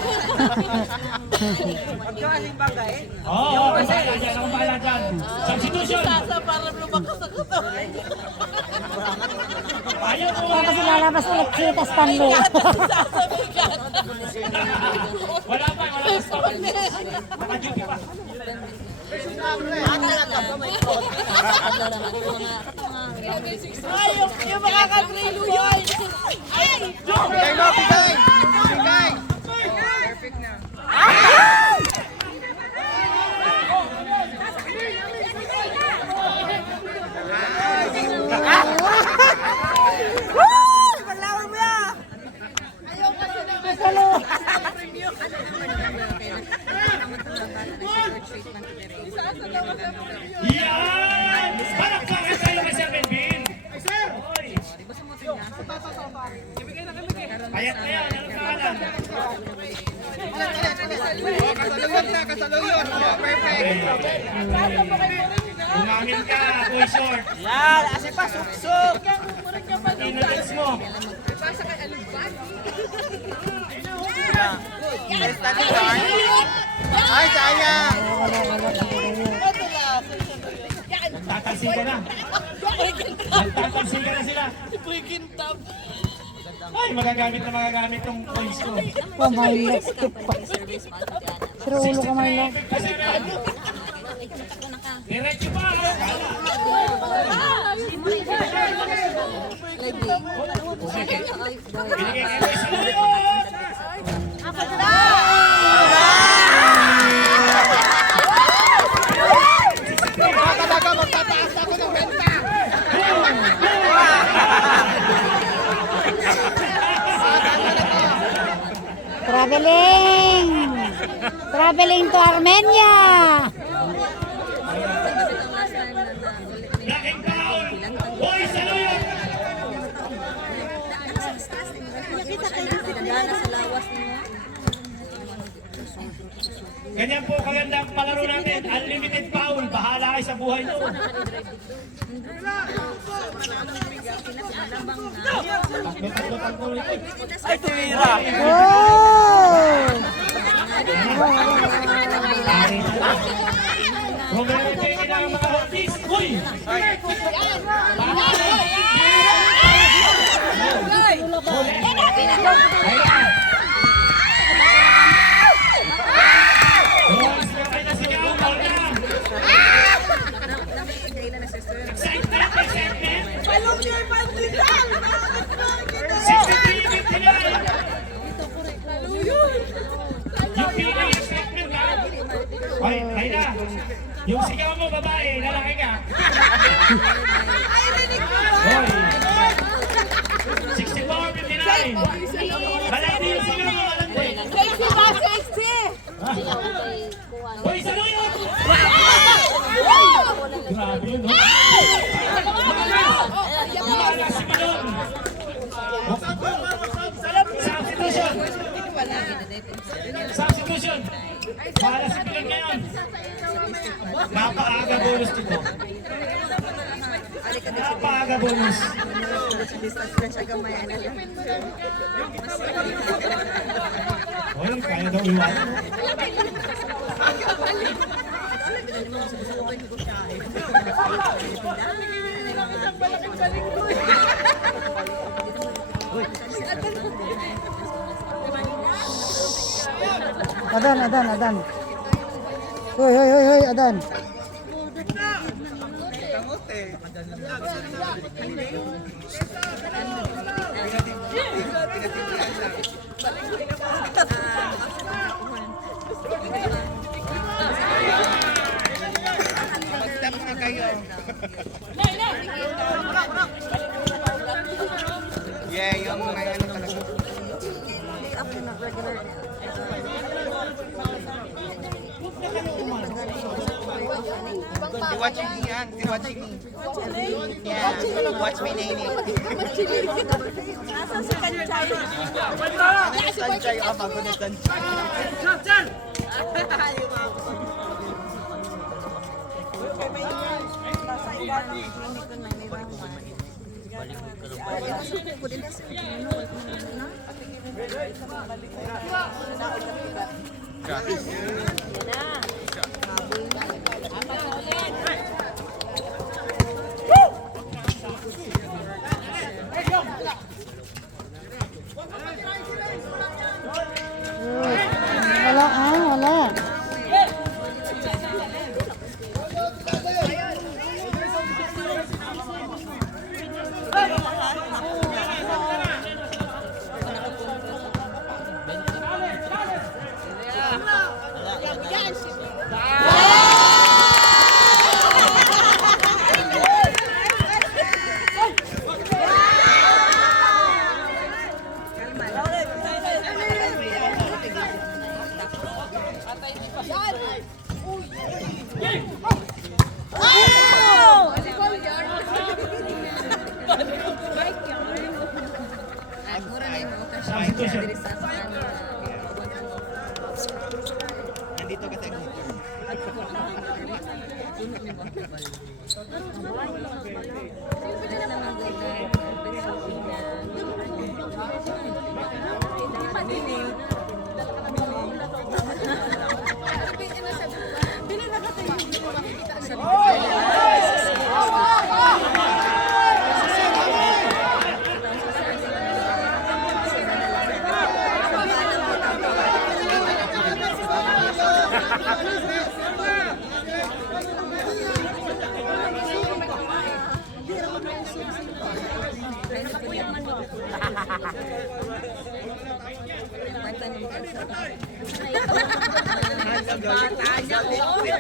Magkaling bagay. Oo, ako bahala dyan. Substitution. Ayaw mo. Kaya kasi lalabas ulit si Stanley. Wala pa. Naka-duty pa. Yung makaka-trailo yun! Bigay mo, bigay! Bigay! Perfect na. Yan! Palakpakan tayo kay Sir Melvin. Oy. Ayat na yan. Anong pangalan? Kasaluyot na, kasaluyot. Perfect. Umamin ka, boy short. Yan, kasi pa, suksok. Inudits mo. Best na dito. Ay, sayang. Nagtatalsing ka na. Nagtatalsing ka na sila. Ay, magagamit tong points ko. Pamahilo. Skip pa. Pero ulo ka mahilo. Kasi diretso pa. Binigay kayo sa Saluyot. Talaga, magtataas ako ng benta. Traveling! Traveling to Armenia! Laking foul! Boy, saluyot! Ganyan po kaganda ang palaro natin. Unlimited foul. Bahala kayo sa buhay nyo. Tatlo ulit. Ay, tumira! Oh! Romero Peña ng mga Hortis. Uy! Ay, Ayla, yung sigaw mo, babae, lalaki ka. Hoy, 64-59. Malandi yung sigaw mo, malandi. Hoy, saluyot! Grabe yun, no? Wala si Milon. Substitution. Substitution. Wala si Milon ngayon. Napaaga bonus dito. Napaaga bonus. Hoy, kaya daw iwan. Adan. Hoy, Adan. Yeah, yung may ano talaga. Watching me yan. Watching me. Yeah. Watch my name. Nasaan si Kanchay? Sanchay ako. Ako na Sanchay. Wala. Nandito ka tayo.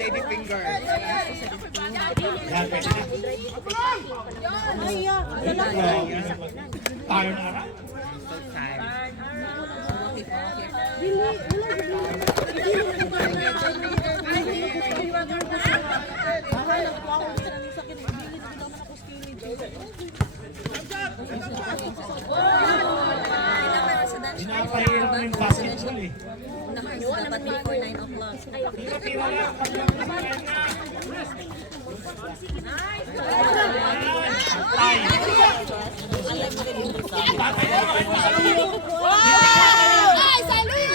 Lady finger. Tayo na. Dili. Pinapahirap mo yung basketball eh. Dapat before 9 o'clock. Tira lang, Ay! Tatay mo, bakit mo sa loob? Ay, salute!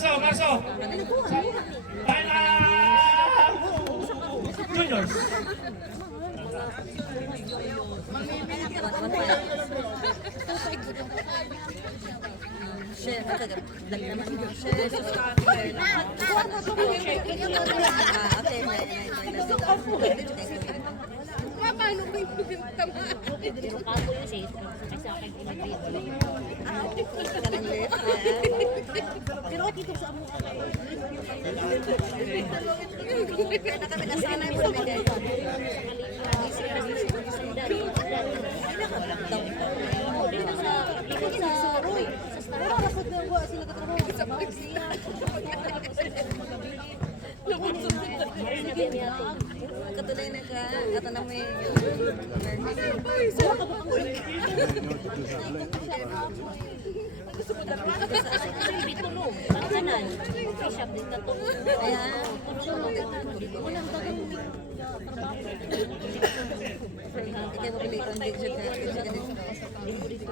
Sab, Marso! Juniors! Share, dali naman mo. Share, subscribe. Paano ba yung pinta mo? Pero okay ito sa amo. Kaya kami nasanay mo sa bigay. Katulay na ka, katanang may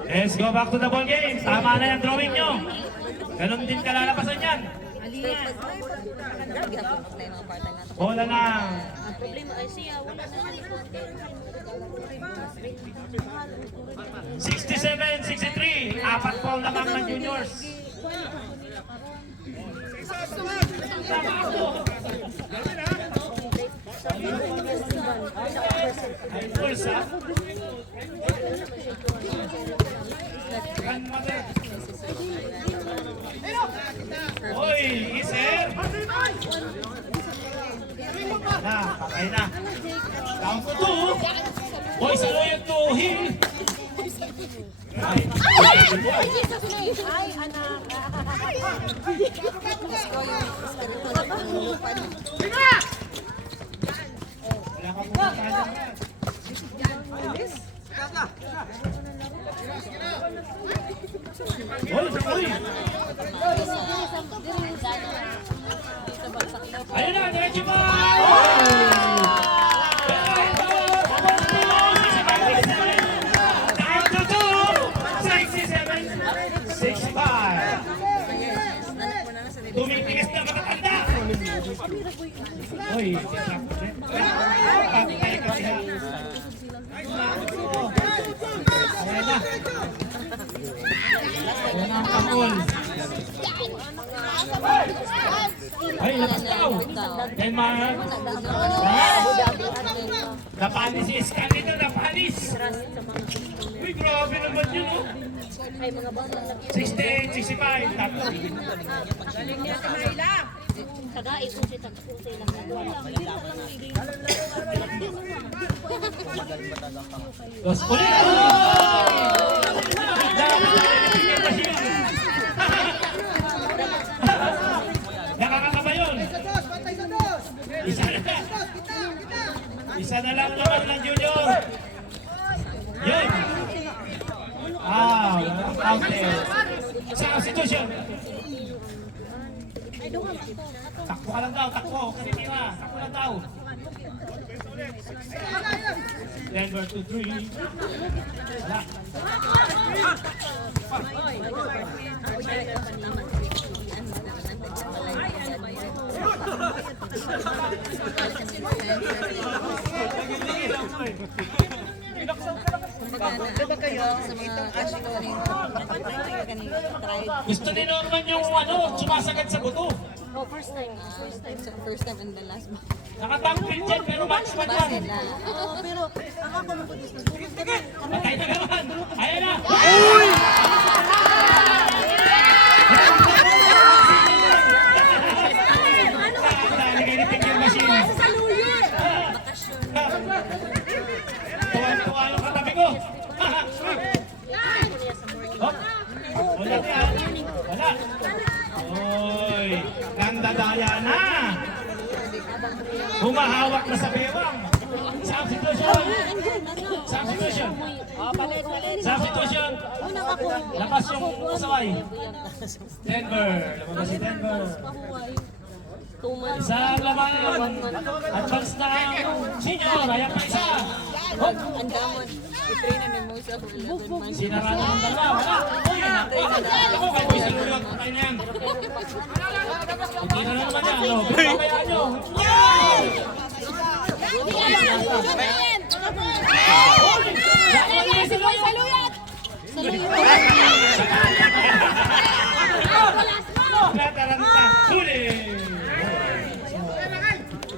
Let's go back to the ball game. Tama na yung drawing nyo. Ganon din kalalabasan yan. Bola na. Ang problema ay siya, wala na 67-63. 4 foul naman ng juniors. Ay, pulsa. Grandmother. Oy, iser. Na, patay na. Down to 2. Oy, salo yung 2. Heel. Ay, wala ka muna tayo. Oy! Ayun na, diretso mo! Down to 2! 67-65. Tumitigas na makatanda! Oy, patay kasi ha. Ayan na. Ayan ang pangul. Ay, labas daw. Denmark. Napanis si Scan dito, napanis. Uy, grabe naman yun, oh. 68-65. Tatlo. Tagait kung siya lang. Dos ulit. Nakakakaba yun. Isa na lang naman ng junior. Yun. Out there. Sa constitution. Takbo ka lang daw, takbo. Kasi tira. Takbo lang daw. Denver 2-3. Wala. Diba kayo sa mga cashier kanina? Gusto ni Norman yung sumasagat sa buto. Oh, first time. First time and the last one. Nakatangpil dyan pero match pa dyan. Oo, pero ang ako nung Patay na naman. Ayan na. sa saluyot. Tuwan-tuwa yung katabi ko. Hop. Wala ka. Wala. Oy, ganda daya na. Humahawak na sa bewang. Substitution. Substitution. Substitution. Lakas yung kasaway. Denver. Lumabas si Denver. Isang laban. Advance na ang senior. Ayan pa isa. Hop. Ang damon. I-train na mo sa hula. Sinara na ang dalawa. Wala. Uy. Ako kayo sinulog. Patay na yan. Hindi na naman yan. No? Pabayaan nyo.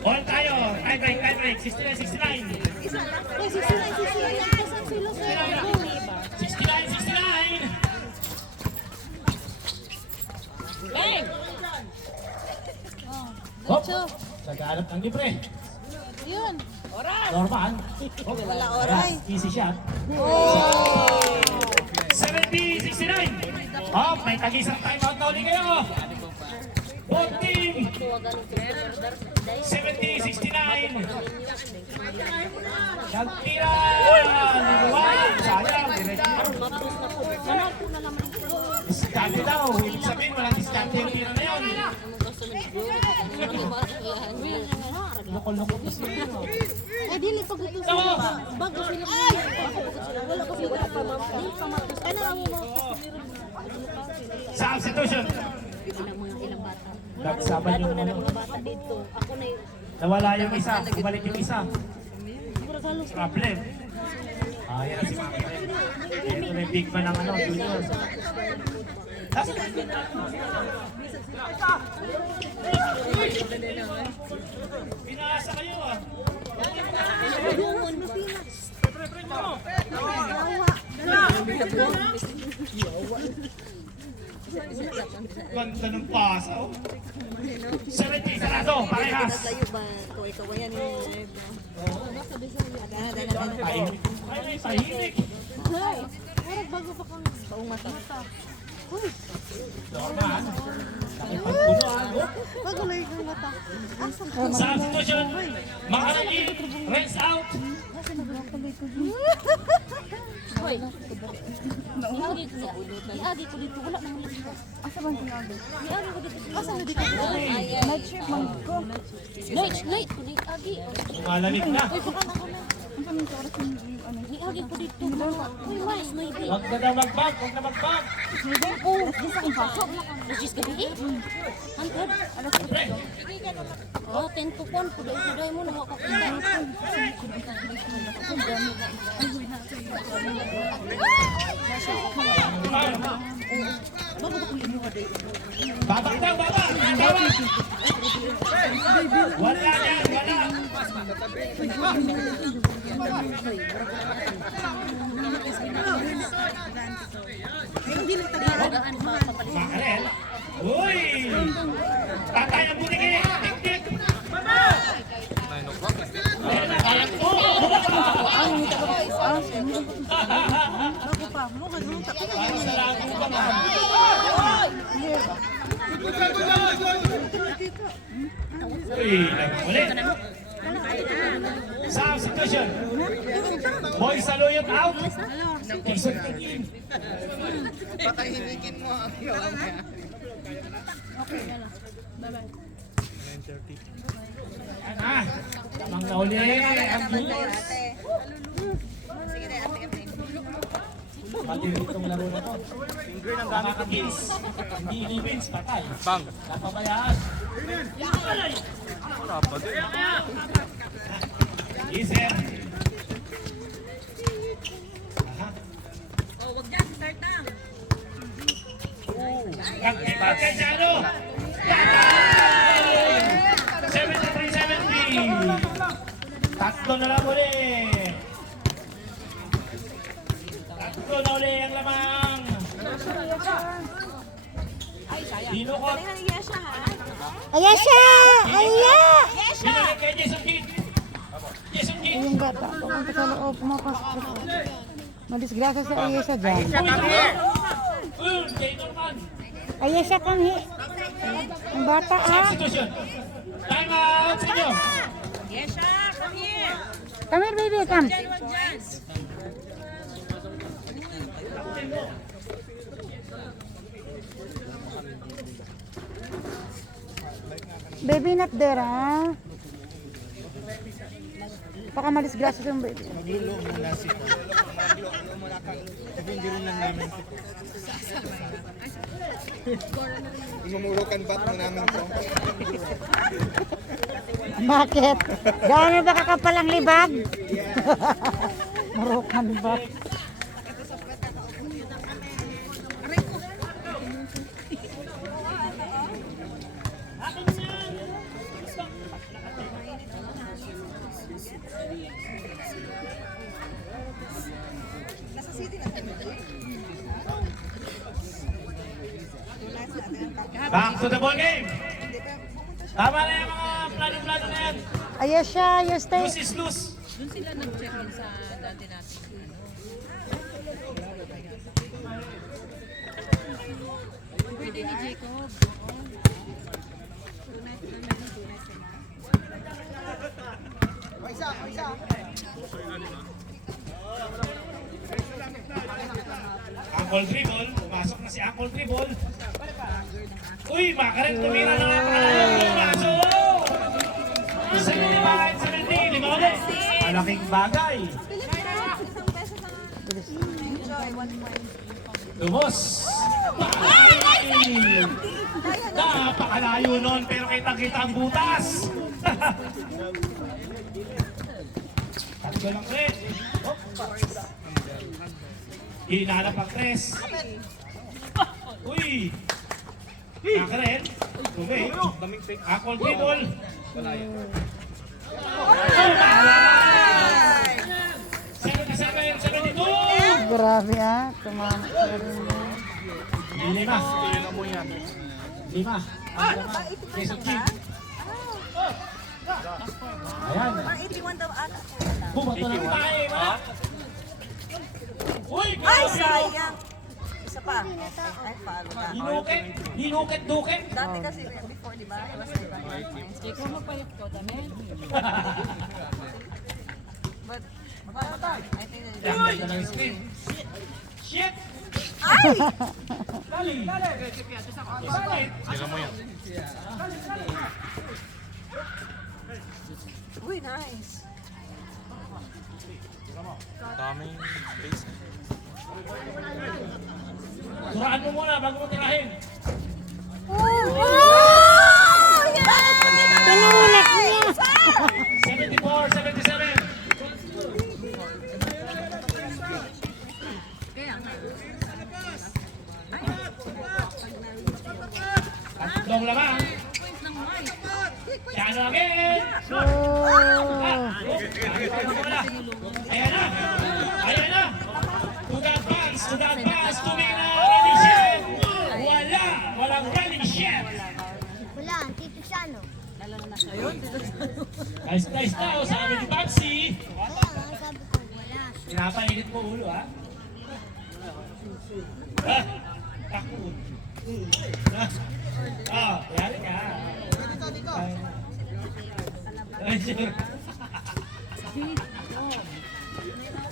All tayo. Time break. 69. 69. Bang! Hop. Nagkahanap ng libre. Yun. Normal. Hop. Wala oray. Easy shot. 70-69. Hop. May tag-isang timeout na uli kayo. Both team. 70-69. Nagtira. Liwan. Sayang. Diskarte daw. Ibig sabihin walang diskarte yung tira na yun. Loko-loko po siya. Eh, dili pag ito sila. Bago sila. Wala ko sila pa ma'am. Dili pa ma'am. Ano ang mo? Substitution. Ilang bata. Nagsaban yung Mga bata dito. Ako na nawala yung isa. Bumalik yung isa. Problem. Yan na si Mami. Ito na yung big man ng junior. Pinasa kayo ah. Ganda ng pasa oh. 70 sarado, parehas. tayo ba? Kaway-kawayan yung live. Tahimik. Ay, tahimik. Bago pa kang Paong mata. Normal. Nakipagpunuan. bago lang yung mata. Asa ka? Substitution. Makaragi. Rinse out. Hoy. Iagi ko sa ulo. Iagi ko dito. Wala nang ulo. Asa bang ginagawa? Iagi ko dito. Asa na dito? Night shift man ko. Night ko dito. Agi. Malamig na. Uy, baka na ako na. Ang kami ko oras yung ano. Iagi ko dito. Uy, mais. Maybe. Huwag na daw mag-back. Huwag na mag-back. Oh, isa kang pasok. Regis gabi eh. Hantod. Alas ko. Oh, 10 to 1. Puday mo na ako kita. Babak daw, babak. Babak. Wala yan, wala. Makarel. Uy! Tatay ang buti kayo. Tik-tik. Bago pa. Mukha nung tapos. Parang sa lago pa nga. Uy, ulit. Substitution. Boy Saluyot out. Jason Tingin. Patahimikin mo ang yun. Yan na. Tamang nauli ang juniors. Sige na, ate. Matilit itong laro na to. Nakaka-kills. Hindi ini-wins, patay. Bang. Napabayaan. Wala pa din. Iser. Oh, wag dyan. Start na. Kagkipat kay Jano. 73-70. Tatlo na lang ulit. Tatlo na ulit ang lamang. Dinukot. Galing na ni Yesha, ha? Ayan siya! Ayan! Binalik kay Jason Kidd. Jason Kidd. Yung bata, pumunta sa loob, pumapasok sa loob. Madisgrasya si Ayesha dyan. Kay Norman. Ayesha kami. Ang bata ah. Substitution. Time out sa inyo. Yesha, come here. Come here baby, come. Baby not there ah. Baka madisgrasya yung baby. Maglulo muna si Paul. Maglulo muna ka. Hindi rin lang namin si Paul. Imumurukan ba't mo namin ito? Bakit? Gaano ba kakapal ang libag? Marukan ba? Back to the ball game. Tama na yung mga plano-plano na yan. Ayesha, you stay. Loose is loose. Doon sila nag-check-in sa dati natin. Birthday ni Jacob. Uncle Dribble. Pumasok na si Uncle Dribble. Uy, makaret tumira na napakalayo. Pumasok! 75, 70, lima ulit. Malaking bagay. Lumos. Ay! Napakalayo nun, pero kitang-kita ang butas. Tatlo lang rin. Hinahanap ang tres. Uy! Nakaret. Tubig. Akol Dribble. Grabe ah. Tumama. Lima. Lima. Jason Kidd. Ayan. Pang 81 daw ata. Bumato lang tayo, ha? Uy! Ay, sayang. Isa pa. Ay, follow na. Hinukit. Hinukit-dukit. Dati kasi, before, di ba? It was like Jacob, magpalit ko dami. But, I think that Ganda ng screen. Shit! Ay! Dali! Bakit? Uy, nice. Daming space. Suraan mo muna bago mo tirahin. Tinulak niya. 74, 77. Tatlong lamang. Yan again. Ayan na. Ayan na. To the advance. Tumina. Running shot. Wala. Walang running shot. Wala, Tito Shano. Nice daw. Sabi ni Babsi. Sabi ko, wala. Pinapainit mo ulo, ha? Takot. Yari ka. Ay, sure.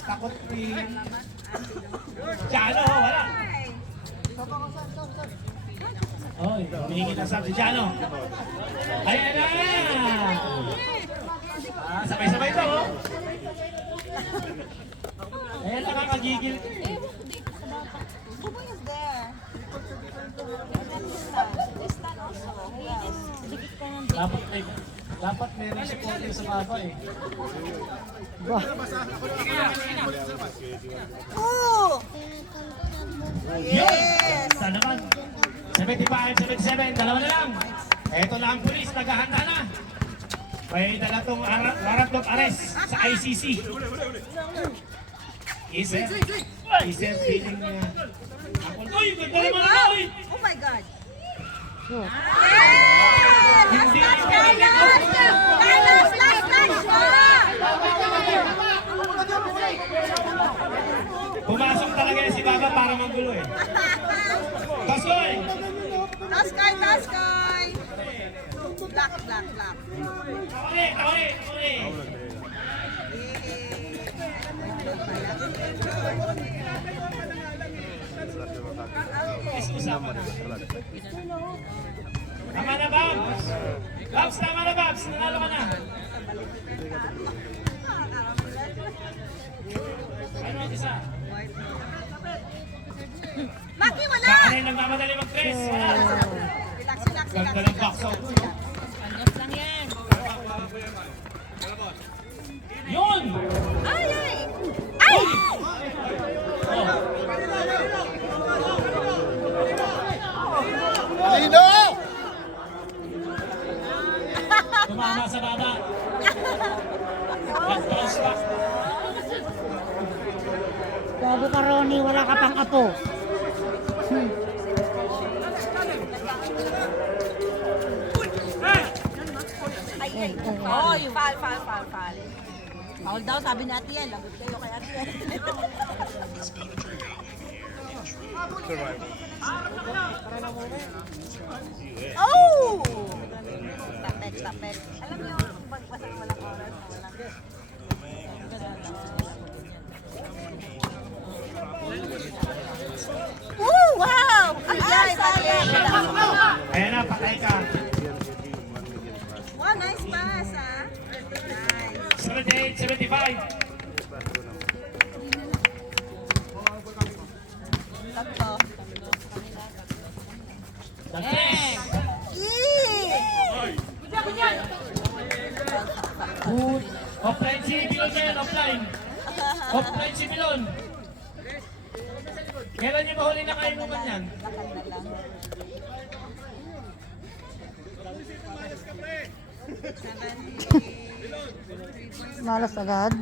Takot rin. Jano, wala. Oy, humingi na sabi si Jano. Ayan na! Sabay-sabay to, oh. Ayan, nakakagigil. Who is there? Dapat meron supporter sa baba eh. Oh! Yes! Sa naman. 75, 77, dalawa na lang. Eto na ang pulis, naghahanda na. May dala tong warrant of arrest sa ICC. Isip feeling niya. Uy, ganda naman ako eh! Oh my God! Shoot. Hindi. Pumasok talaga si Baba para manggulo eh. Taskoy! Taskoy, Taskoy! Black, black, black. Tawari, tawari, tawari. Isama na. Tama na, Babs! Babs, tama na, Babs! Nanalo ka na! Ano ang isa? Maki, wala! Saan ay nagmamadali mag-press? Wala! Relax, relax, relax. Ganda ng box out. Andos lang yan. Yun! Ay, ay! Ay! Oh. Lino! Tumama sa baba. Left cross back. Bago ka, Ronnie, wala ka pang apo. Ay, ay. Oh, yung foul, foul, foul, foul. Foul daw, sabi natin yan. Lagot kayo kay Ate yan. Oh! Tapet, tapet. Alam niyo, pag walang oras, walang... Oh, wow! Ay, ay, Ayan na, patay ka. wow, nice pass, ah. Nice. 78, 75. Tatlo. Yes! Good. Offline si Bilon na yan, offline. Offline si Bilon. Kailan niyo mahuli na kayo naman yan? Lakad na lang. Malas agad.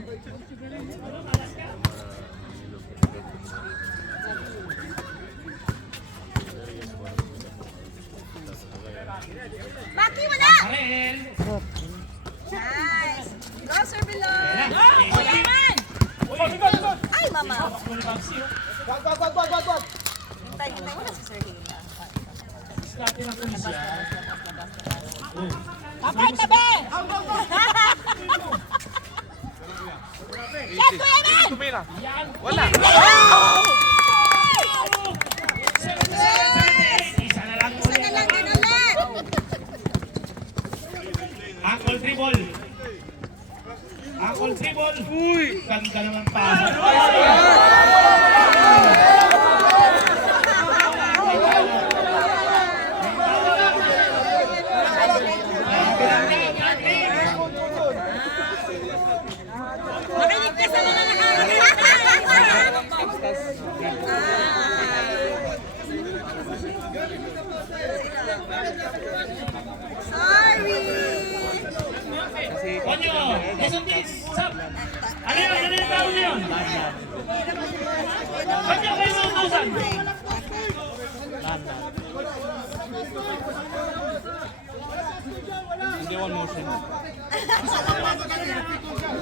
Maki, wala! Karel. Shoot. Nice! Go, Sir Bilon! Ayan. Go, Yaman! Ay, mama! Tayo, wala si Sir Hila. Kapay, tabi! Yes, Go, Yaman! Wala. Isa na lang Isa na lang din ulit! Ankle dribble. Ankle dribble. Uy! Ganda naman pa. Makinig ka sa mga nakakita! Sorry! Onyo! Listen please! Stop! Ano yun? Ano yung tawag niyo? Ba't niyo kayo nautusan?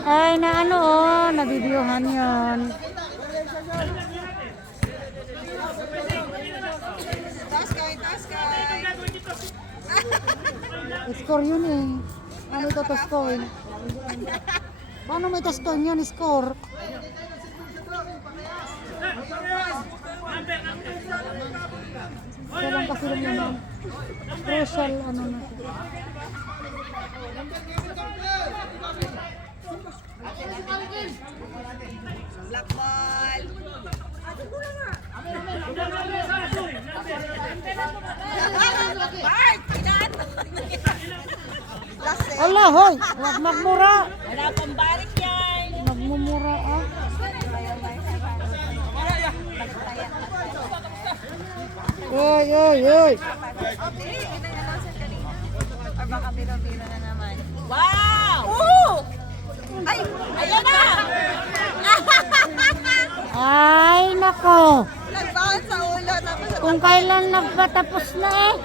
Ay, na ano, oh, nabibiyuhan yun. Taskay, taskay! Score yun eh. Ano ito to score? Paano may to score yun? Score? Kaya lang kasi lang yun. Crucial, ano na. Black ball! Bart! Pinato! Last Ala, hoy! Huwag magmura! Wala pang barik yan! Magmumura ah. Oy, oy, oy! Hindi, ina-announce kanina. Or baka biro-biro na naman. Wow! Oo! Ay! Ayun na! Ay, nako! Nag-bounce sa ulo. Tapos Kung kailan nagpatapos na eh.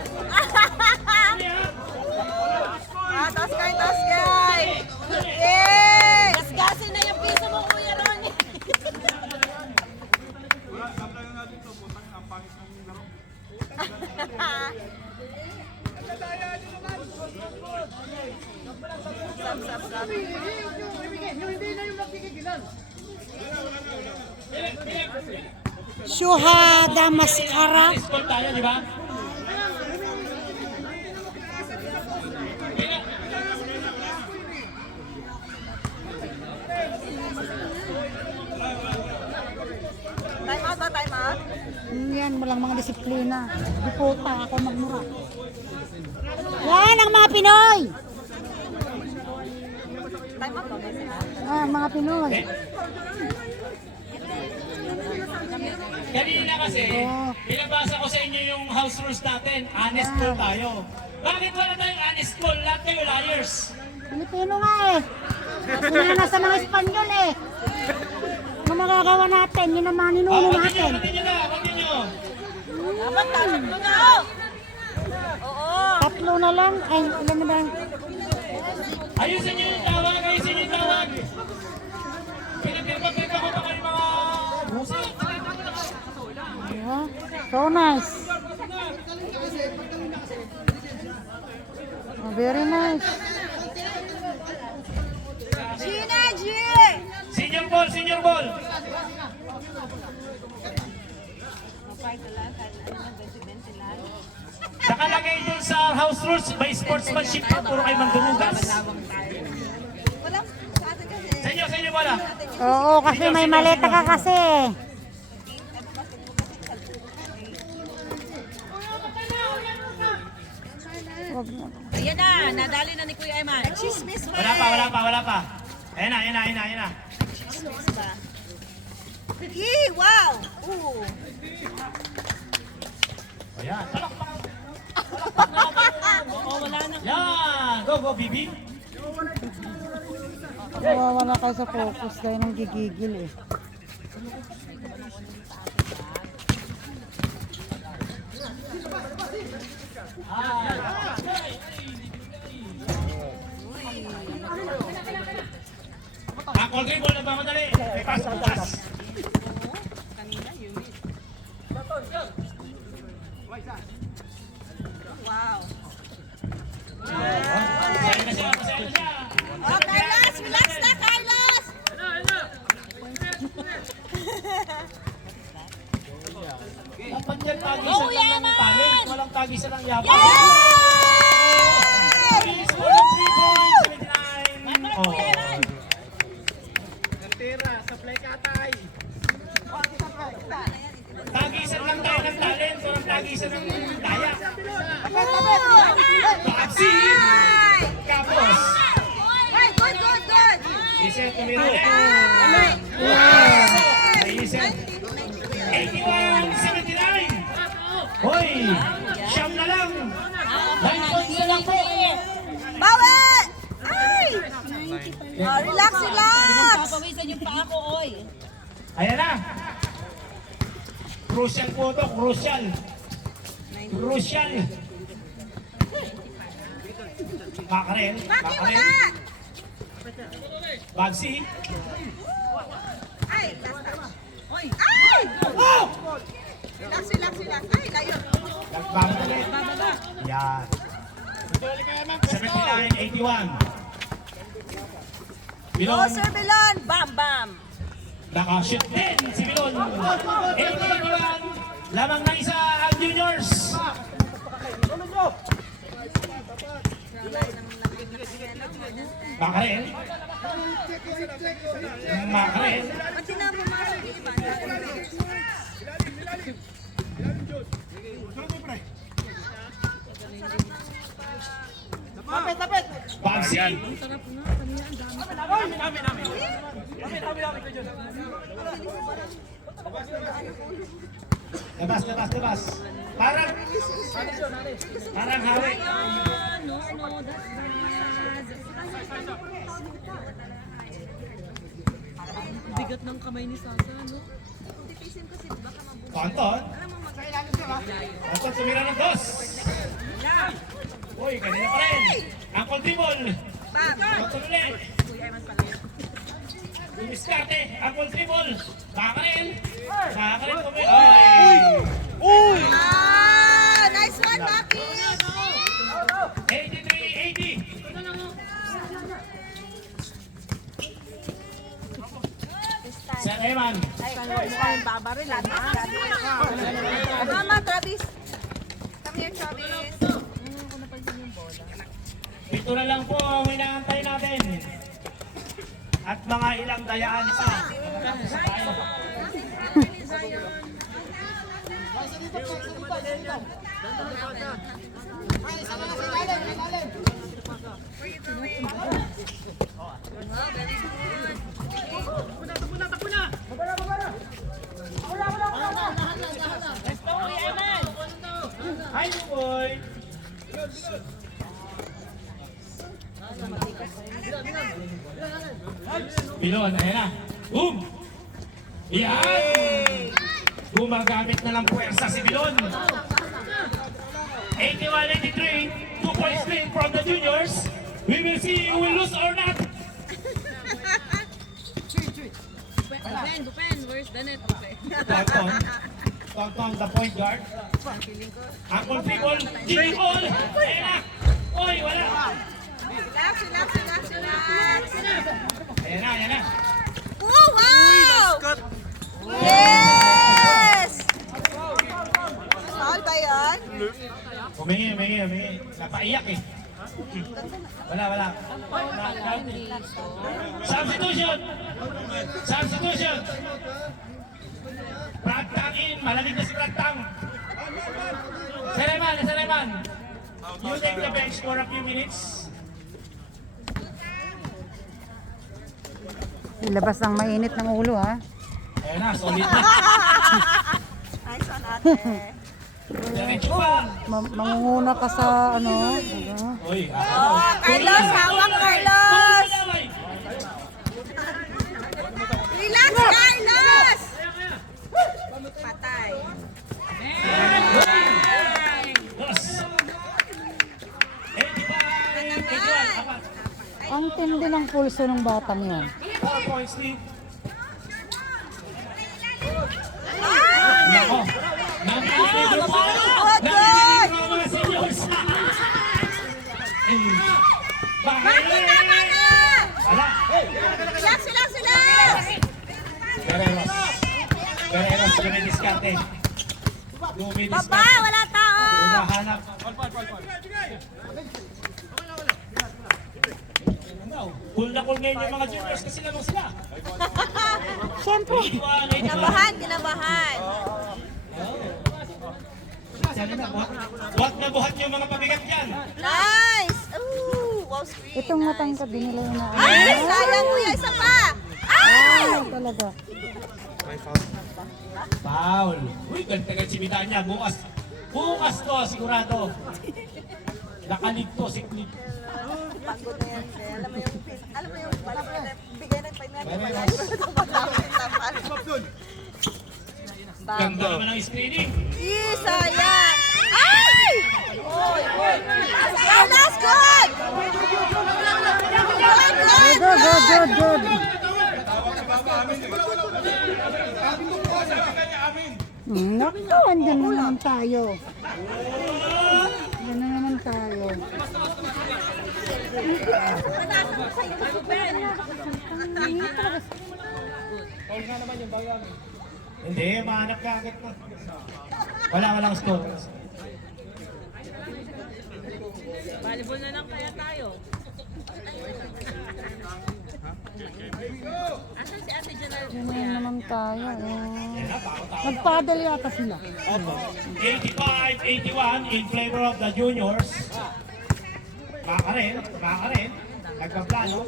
Syuhada Mascara. High school tayo, di ba? Time out ba? Time out? Yan, walang mga disiplina. Di puta ako magmura. Yan ang mga Pinoy! Time out ba ba sila? Ah, mga Pinoy. Kanina kasi, pinabasa ko sa inyo yung house rules natin. Honest school tayo. Bakit wala tayong honest school? Lahat kayo liars. Pilipino nga eh. Sila na sa mga Espanyol eh. Ano magagawa natin? Yun ang mga ninuno natin. Continue na, continue. Dapat tatlo na! Oo! Tatlo na lang. Ay, ilan na ba? Ayusin nyo yung tawag, ayusin nyo yung tawag. Pinagpirpa ko pa kayo mga musik. Yeah. So nice. Oh, very nice. Gina, G! Senior ball, senior ball. Nakalagay dun sa house rules, may sportsmanship pa, puro kayo mandumugas. Walang sa atin kasi. Sa inyo pala. Oo, kasi may maleta ka kasi. Wag na. Ayan na, nadali na ni Kuya Eman. Chismis ba? Wala pa. Ayan na. Chismis ba? Yee! Wow! Ooh! Ayan. Oo, wala na. Yan! Go, Bibi. Nawawala kayo sa focus dahil nang gigigil eh. Ako dribble na mamadali. May pass. Wow! Masaya na siya. Oh, Carlos! Relax na, Carlos! Dapat dyan tagisan lang ng talent. Walang tagisan ng yabang. Yay! Please, for the 3 points. 79. Oh. Tagisan lang tayo ng talent. Walang tagisan ng daya. Paksi. Kapos. Ay, good! Isel tumira na. Isel. 81-79. Hoy! Siyam na lang. 9 points na lang po. Bawi! Ay! Relax! Papawisan yung paa ko, oy. Ayan na. Crucial po ito. Crucial. Makarel. Maki, wala! Bagsi. Ay, last touch. Oy! Ay! Oh! Relax. Ay, layo. Nagbago ulit. Yan. 79-81. Go, Bilon. Sir Bilon! Bam! Nakashoot din si Bilon. 81. Lamang ng isa ang juniors. Makarel. Ba't di na pumasok yung iba? Bagsi. Labas. Parang hari. Bigat ng kamay ni Sasa, no? Konton. Konton tumira ng dos. Uy, kanina pa rin. Angkol dribble. Konton ulit. Dumiskarte. Angkol dribble. Makarel tumira. Uy! Ah! Nice one, Maki! 83-80. Eman. Mama, Travis. Come here, Travis. Ito na lang po ang inaantay natin. At mga ilang dayaan pa. Hi, boy! Bilon, ayan na. Boom! Yan! Gumagamit na lang puwersa si Bilon. 81-83, 2 points lead from the juniors. We will see who will lose or not. Dupen, where's the net? Tonton, the point guard. Uncle People, Jimmy Paul. Ayan na. Oy, wala. Relax. Ayan na. Oh, wow! Yes! Foul ba yan? Humingi. Napaiyak eh. Wala. Substitution! Pragtang in, malamig na si Pragtang. Seleman. You take the bench for a few minutes. Ilabas ang mainit ng ulo, ha? Ayan na, solid na. Nice one, ate. Diretso pa. Mangunguna ka sa ano? Uy, Oh, Carlos, hawak, Carlos! Relax, Carlos! Patay. Dos. 85. Ang tindi ng pulso ng batang yun. 4 points lead. Ay! Nako. Nanginginig po. Good! Nanginginig po mga seniors. Bakit tama na? Wala. Relax! Guerreros, dumidiskarte. Baba, wala tao! Humahanap. Cool na cool ngayon yung mga juniors kasi lamang sila. Siyempre. Kinabahan. Buhat na buhat yung mga pabigat yan. Nice! Ooh, wow, screen. Itong matangkad din nila yung na. Ay, sayang kuya, isa pa! Ay! Talaga. Foul. Uy, gantagal si Vidanya. Bukas to, sigurado. Nakalig to, siklig. Pagod na yan, eh. Alam mo yung bigay ng financial. Ganda naman ang screening. Sayang! Ay! Oy! Carlos, good! Good. Naku, andyan na naman tayo. Hindi, mahanap ka agad na. Walang score. Volleyball na lang kaya tayo. Asan si Ate Janelle? Ganyan naman tayo. Nagpadal yata sila. 85-81 in favor of the juniors. Baka rin. Nagpaplano.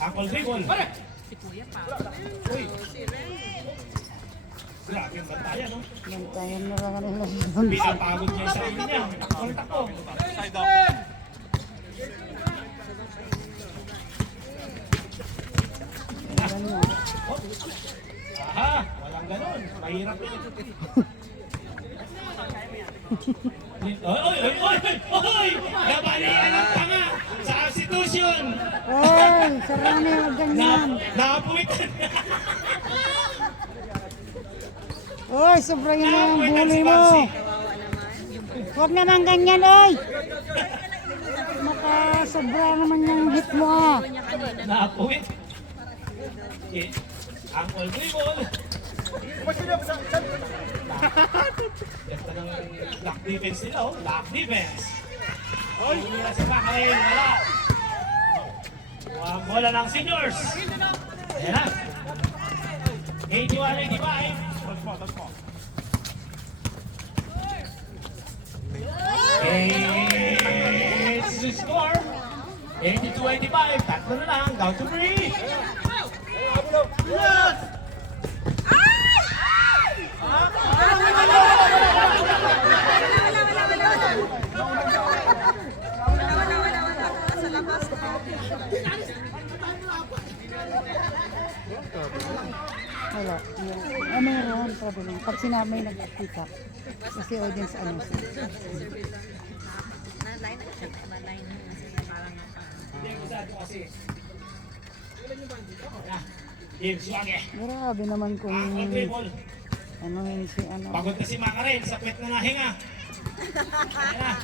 Uncle Bigol. Uy. Grabe yung bantayan, no? Bantayan na lang nila. Pinapagod niya yung sarili niya. Takbo. Aha, walang ganun. Mahirap yun. Oy! Nabalian ang tanga sa substitution. Ay, sarami yung ganyan. Nakapuwitan. Oy, sobra yun na yung bully mo. Huwag naman ganyan, oy. Sobra naman yung hit mo, ah. Nakapuwit. Ang all dribble. Ganda ng lock defense nila, oh. Lock defense. Hindi na si Macarin, wala. Ang bola ng seniors. Ayan na. 81-85. It's the score. 82-85. Tatlo na lang. Down to 3. Wala. Meron, problem. Pag sinabi may nag-pick up. Kasi audience ano siya. Na-line na siya. Na-line na kasi parang James Wage. Grabe naman kung Ang all dribble. ano yun si ano. Pagod na si Macarin. Sa pet na nahinga. Ayan na.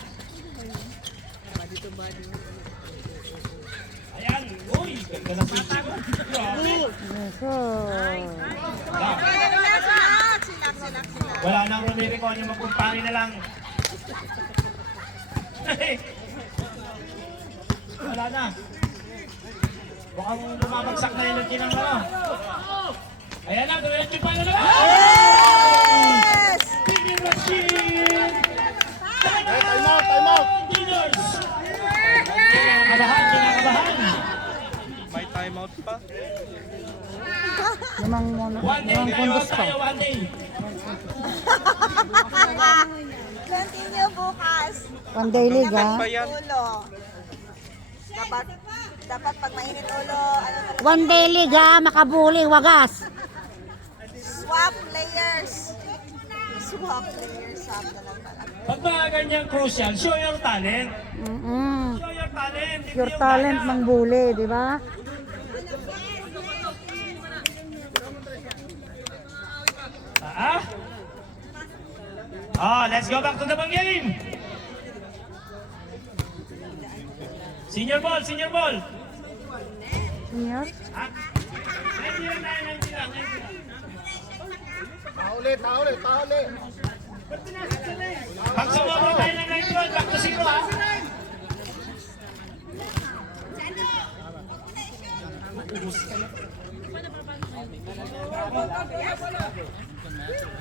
Ayan. Uy, ganda ng switching. Grabe. Yes, so. Wala nang Romerico, yung magkumpani na lang. Wala na. Mukhang bumabagsak na yung ng ano. Ayan na, duwelin pa na naman! Yes! Steven Rashid! Time out! Engineers! Kinakabahan! May time out pa. Limang One day kayo, puntos pa. tayo one day. Continue bukas. One day league ha. Pa yan. Ulo. Dapat pag mainit ulo, ano na, One day league ha. Makabuli, wagas. swap players. Swap players, swap na lang pala. Pag mga ganyang crucial, show your talent. Mm-mm. Show your talent. hindi Your yung talent gaya. mangbuli, di ba? Oh, let's go back to the ball game. Senior ball, senior ball. Senior? Ah, 90 lang tayo, 90 lang. Paulit. Pag sumobra tayo ng 91, back to 0 ha.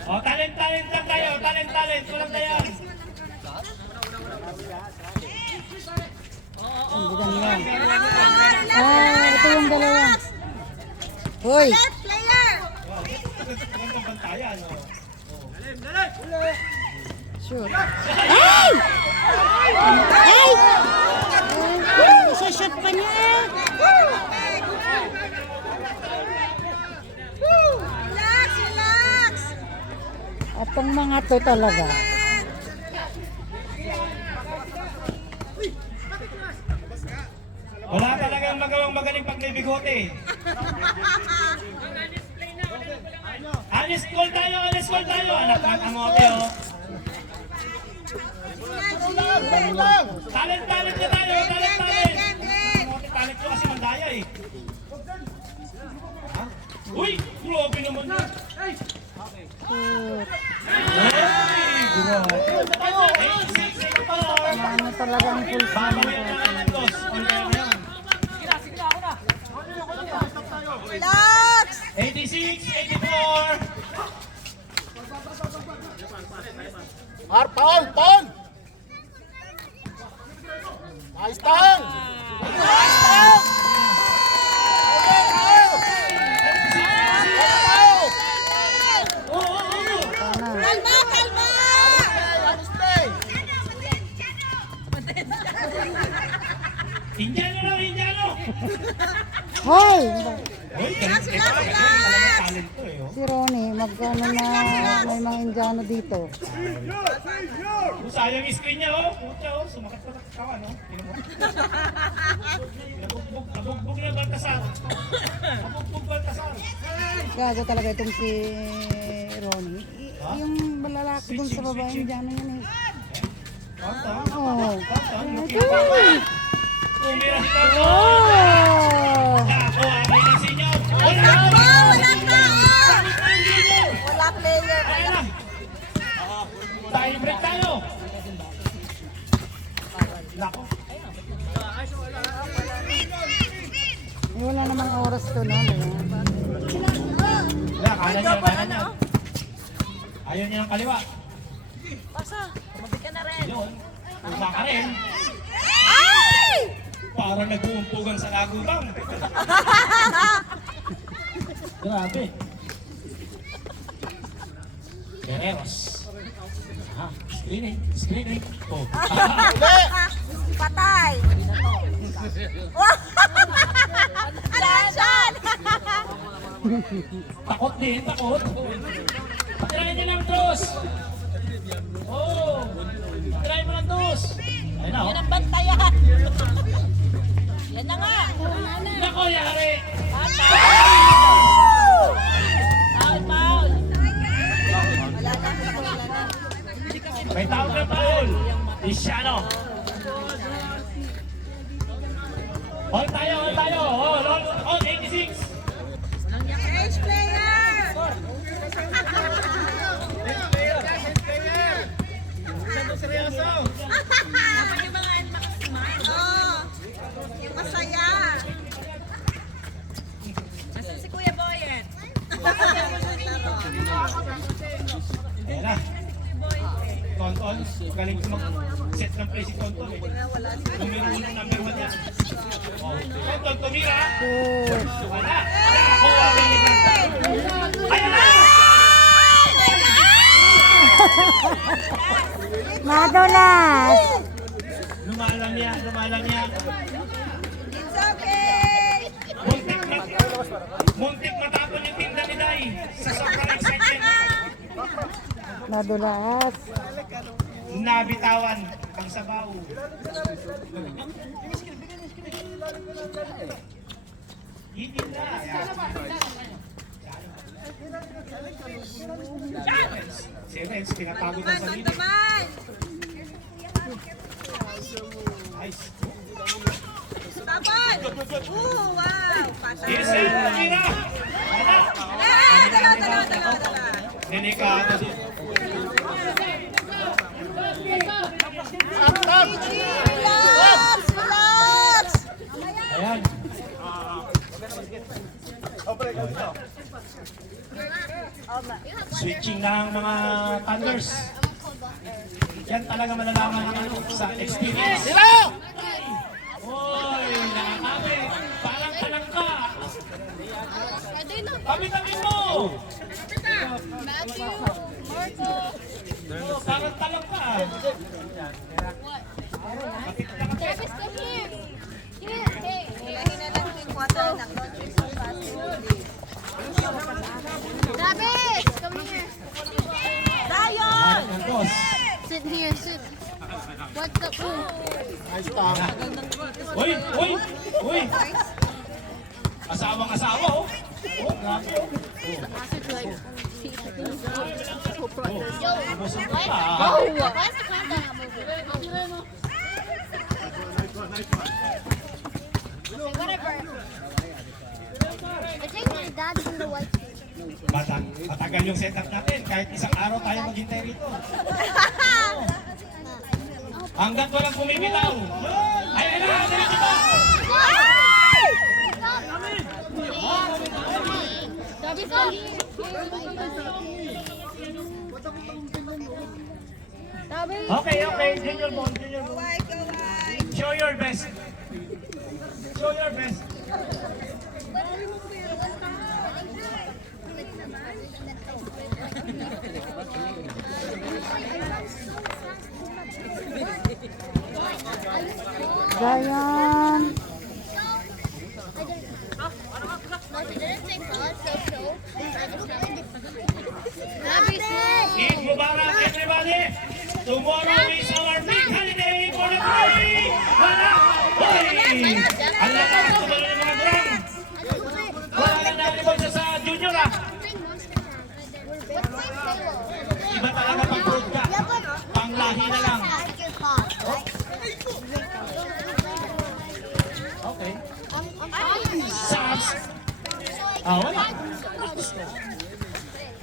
Oh, talent lang tayo, talent. Kulang tayo. Ang ganda nila. Ito yung dalawa. Hoy! Player! Gandang bantayan, oh. Sure. Ay! Ay! Isa-shot pa niya eh. Relax! Atong mga to talaga. Wala talagang magawang magaling pag may bigote. Honest call tayo. Anak ng amote, oh. Talent na tayo, talent. Talent ko kasi mandaya eh. Uy, grabe naman yun. Ano talaga ang full time. Babawian na lang ang dos. Relax! 86, 84. Paul! Nice time! Kalma! Indiano! Hoy! Uy, talent to eh, oh. Si Ronnie, magkano na may mga Indiano dito. Sayang yung screen niya, oh. Puta, oh. Sumakat pa ng kawan, oh. Tingnan mo. Nabugbog na Baltasar. Gago talaga itong si Ronnie. Yung malalaki dun sa babae, Indiano yan eh. Oo. Umira si Toto. Oh! Ako, amay na sinyo. Wala ka! oras to na. Wala, kanan niya, kanan niya. Ayaw niya ng kaliwa. Pasa, tumabi ka na rin. Yun. Tuma ka rin. Parang nag-uumpugan sa lagubang. Grabe. Guerreros. Aha, screening, screening. Oh. Patay! Ayan! Takot din, takot. Patirahin niya lang, Dos. Oh, patirahin mo lang, Dos. Ayun na, Yan oh. ang bantayan! Yan na nga! Nako, yari. Foul, foul! May tawag na foul. Isiano. All tayo, all tayo. All 86. Edge player! Dapat yung mga smile. Oo! Yung masaya! Nasaan si Kuya Boyet? Ayan na. Tonton, galing mag-set ng play si Tonton. Numero 1 ng number 1 yan. Oh. Tonton, tumira. Wala. Ayan na! Madulas! Lumalang yan, lumalang yan. It's okay! Muntik matapon yung tinda ni Day sa sobrang excitement. Madulas. Nabitawan ang sabaw. Hindi na. Si Renz, pinapagod ang sarili. Naman! Nice. Tapon! Wow! Pasa! Yes, sir. Tumira. Dala! Delikado din. Relax! Relax! Ayan. Switching na ang mga Thunders. Yan talaga malalaman ng ano sa experience. Oy, nakakabi. Parang talangka. Kami-kami mo. Oh, parang talangka. Hulahin na lang yung water ng don't drink so fast. Davis, come here. Dayon! Santos. Sit here, sit. What's the Uy, uy, uy. Asawang-asawa, oh. Oh, grabe, oh. Busog ka pa, ah. What's the contact? Whatever. I think my dad from the white fish. Matagal yung setup natin. Kahit isang araw tayo maghintay rito. Hanggat walang bumibitaw. Ayun na, diretso ba? Davis, come. Davis. Okay, okay. Junior ball, junior ball. Show your best. Show your best. Dayan. Eid Mubarak, everybody! Tomorrow is our big holiday for the day! Wala! Hoy! Ang lakas tumalo ng mga durang! Wala na nalibog sa junior, ah! Iba talaga pag-broad ka. Panglahi na lang. Okay. Subs. Ah, wala.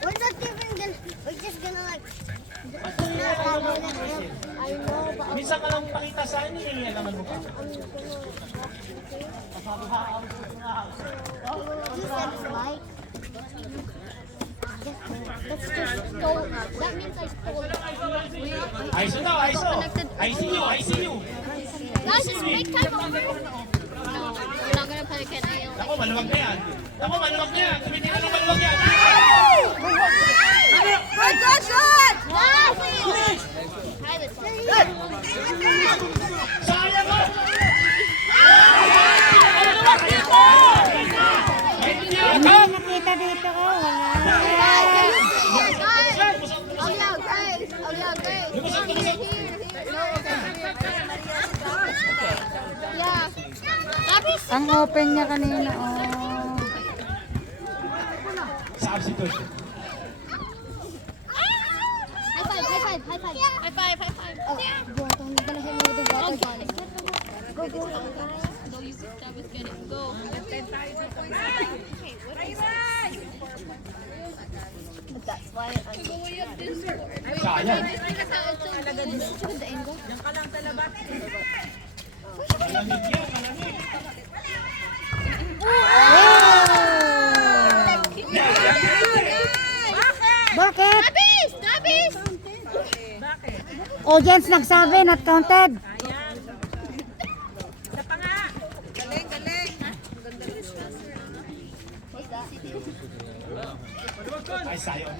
We're not even gonna, we're just gonna like, I know, but Minsan ka lang pakita sa akin, nilalaman mo pa. Like, that's just stole. That means I stole. ISO daw, ISO. ICU, ICU. Guys, just make time over. No, we're not gonna play again. Ako, maluwag na yan. Ako, maluwag na yan. Tumitingin na maluwag yan. Good shot! Sayang mo! Nakita dito ko, wala. Oh yeah, guys. Oh yeah, guys. Yeah. Ang open niya kanina, oh. Substitute. High five, high five, high five. High five, high five. Oh, go, I'm gonna hit me with the water gun. Go, go. Go, you sit down, let's get it. Go. That's why I'm Go way up this way. Sayang. the angle. Malamig yan, malamig. Bakit? Tabis! Tabis! Audience nagsabi, not counted. Ay, sayang.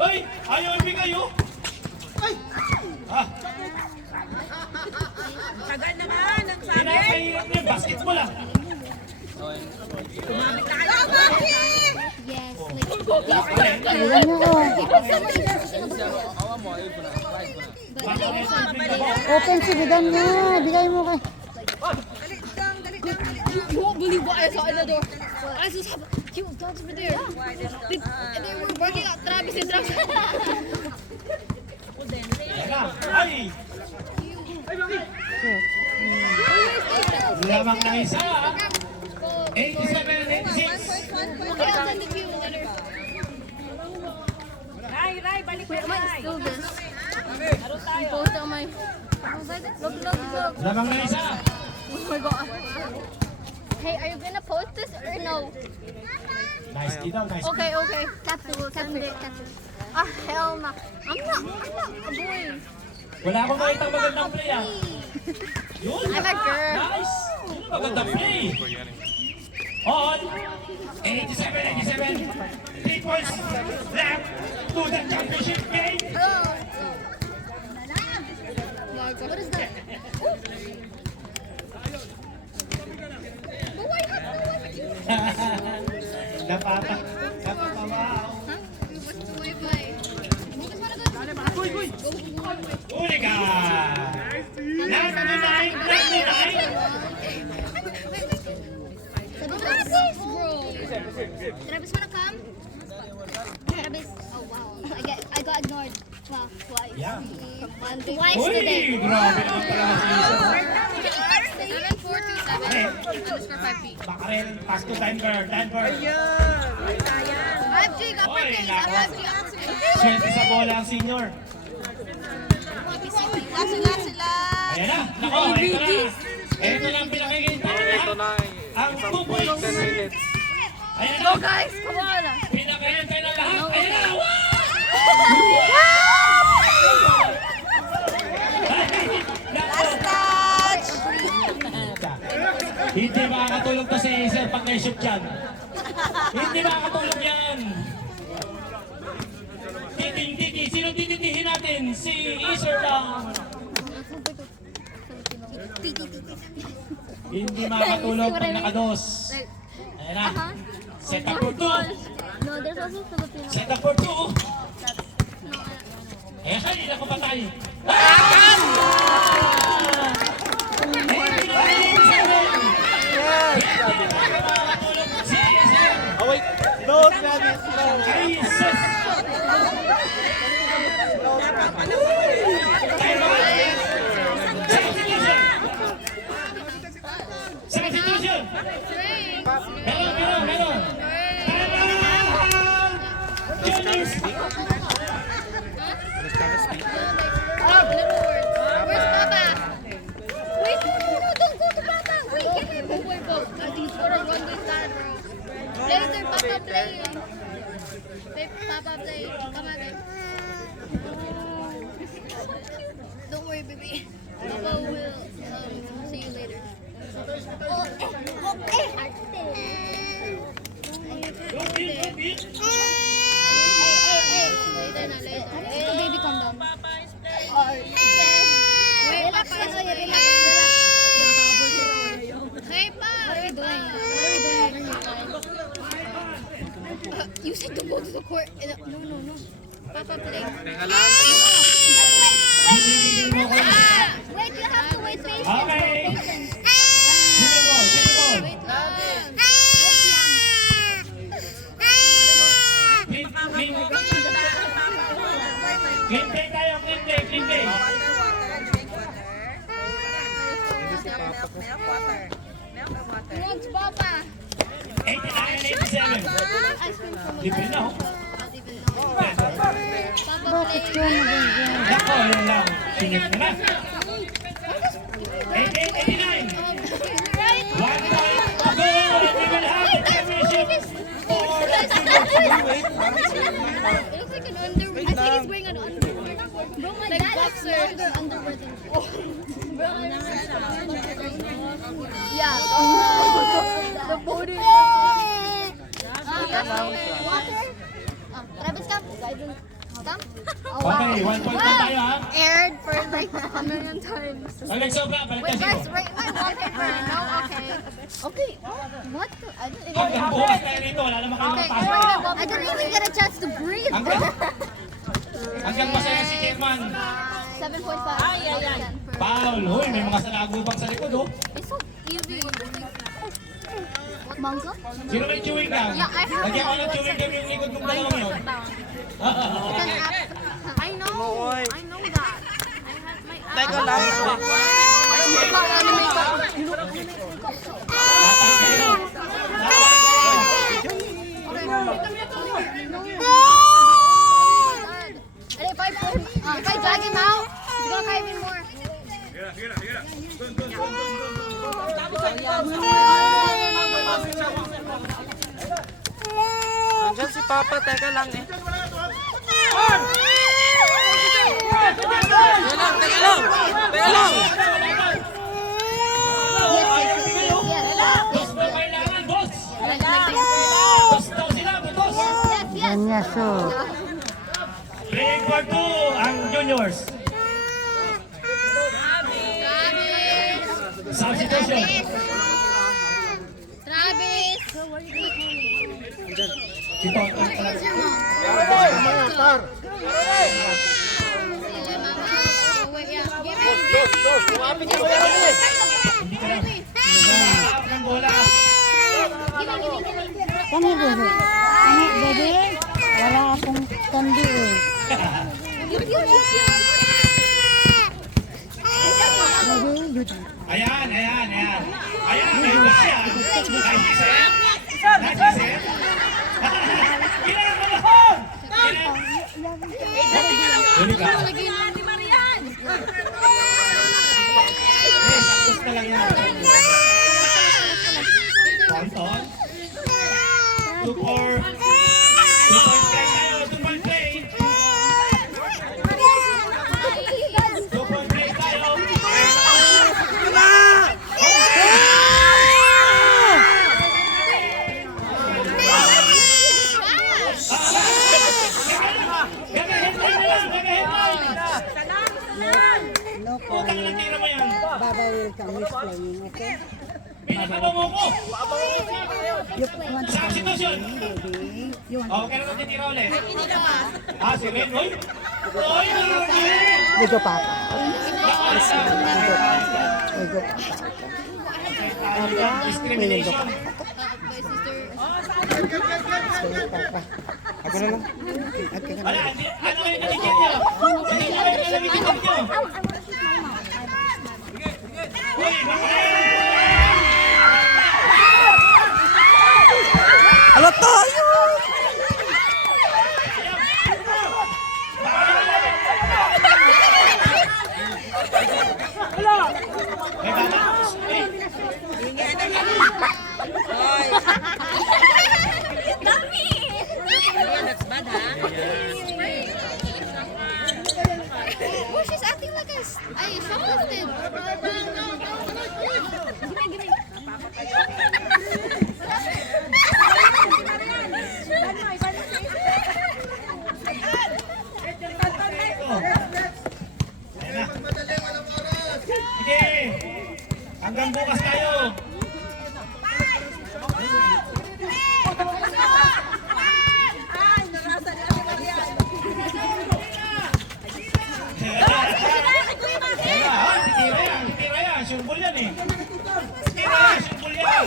Hoy! Ayaw ibigay, oh! Ah! Tagal naman, ang sabi. Pinapahirap niya, basketball ah! Yes, open si Bidan niya. Bigay mo kay... You won't believe what I saw in the door. I saw some cute dogs over there. They were barking at Travis and Travis. Teka, ay! Lamang na isa, 87, 86. Okay, I'll send it to you later. Ray, balik Wait, I mo, might Ray. steal this. Laro tayo. Post it on my... Look, look, look. Lamang na isa. Oh my god. Hey, are you gonna post this or no? Nice kid daw, nice kid. Okay, okay. Capture it. Ah, hell no. I'm not a boy. Wala akong makita magandang play ah. Yun! I'm a girl. Nice! Yun ang magandang play. On! 87, 3 points left to the championship game. What is that? But why have no one? Napatawa. What's the Wi-Fi? Uliga! Number 9, Travis, bro. Travis, wanna come? Travis. Oh wow. I got ignored. Wow, twice. Yeah. Twice Uy! today. Grabe naman pala na si Isa. 7427 _5 feet. Bakarel, pass to Denver. FG got Oy, birthday. nako. FG. Swerte sa bola ang senior. Ayan na, nako, ito na. Ito na ang pinakikita niya. Ang 2 points. Ayan na. Go guys, come on. Pinakihintay na lahat. Ayan na. Last touch! Hindi makakatulog to si Sir pag na-shoot yan. Hindi makakatulog yan. Titing. Sino tititihin natin? Si Iser lang. Hindi makakatulog pag nakados. Ayan na. Set up for 2. No, there's also Filipino. Set up for 2. Eh, kanina ko patay. Oh wait, no, Travis, no. Substitution! Meron! Jonas! Where's Papa? for no. Papa play. Teka lang. Wait, you have to wait patience. Okay. Patience. Junior ball, junior ball. Wait lang. Clean play tayo, clean play, clean play. Next, Papa. 89 and 87. Ice cream from Libre na, oh. Papa Bakit play. yun nagiging? Nako, yun lang. Sinip na na. 88, 89. Right? 1 point to go. We will have the championship for the It looks like an underwear. I think he's wearing an underwear. Bro, my dad has longer underwear than Bro, yeah. The booty. Water? Travis, come. Come. Okay, 1 point na tayo, ha? Aired for like a million times. Pag nagsobra, balik Wait, tayo. guys, right my wallpaper. No, okay. Okay. What? I didn't Hanggang even. bukas tayo rito, wala naman kayo Okay, mapasok. I didn't even get a chance to breathe. Hanggang masaya si Chairman. 7.5. Ay. Paul, huy, may mga salagubang sa likod, oh. It's so easy. Mangga? Sino may chewing gum? Yeah, I have Lagyan ko one. ng chewing gum yung likod ng dalawang yun. I know. I know that. I have my app. Teka lang. Tatay kayo. And if I drag him out, he's gonna cry even more. Nandiyan si Papa, teka lang eh. Teka lang. Boss mo kailangan, boss! Yes. Boss daw sila, boss! Ganyan so. Playing for 2 ang juniors. Substitution. Travis. Si Tonton pala. Where's your mom? Wait, yeah. Give me. Naghahanap ng bola. Kani baby? Kani baby? Wala akong kandi eh. Baby, yun. Ayan. Ayan, may boss yan. Nice set. Kailangan mo lahon! Huli ka. Saktos na lang yan. Tonton. 2-4. 2-point play tayo. 2-point play. 2-point play tayo. Gagahin na lang. Utang na tira mo yan. Babawil ka, Miss Playing, okay? Pinakabango ko. Substitution. Oh, kailan mo titira ulit? Si Ren. Uy! Uy! Ligo papa. Discrimination. Ako na lang. Wala, ano kayo naligyan niyo? Ano kayo naligyan niyo? Uy! Ala tayo! May bata. Oh, she's acting like I shoplifted. Give me. Sige! Hanggang bukas tayo! eh. Hindi na, sumbol yan.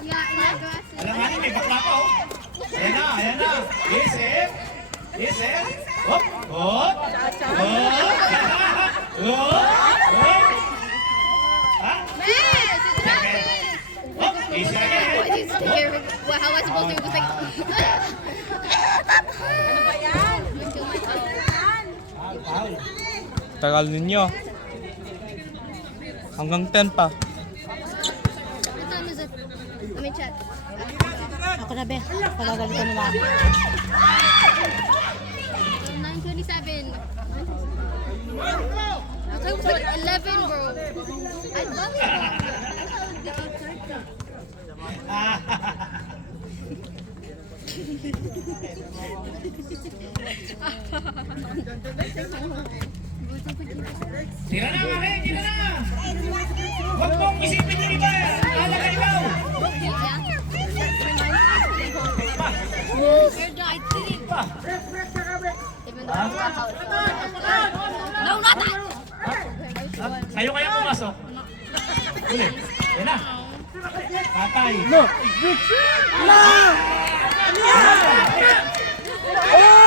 Yeah, in the grass. Alam nga may bakla pa oh. Ayan na, ayan na. Isip. Isip. Hop, hop. Hop. Hop. Hop. Ha? Yes, it's grass. Hop. Isip again. How was I supposed to like? Ano ba yan? Tagal ninyo. Hanggang 10 pa. What time is it? Let me check. Ako na, be. Pagagalitan nila ako. 9:27. It was like 11, bro. I love Tira na, Mami! Tira na! Huwag mong isipin yung iba! Ala ka ikaw! No, not that. Kayo kaya pumasok? Ulit. Yan na. Patay. No! No! No!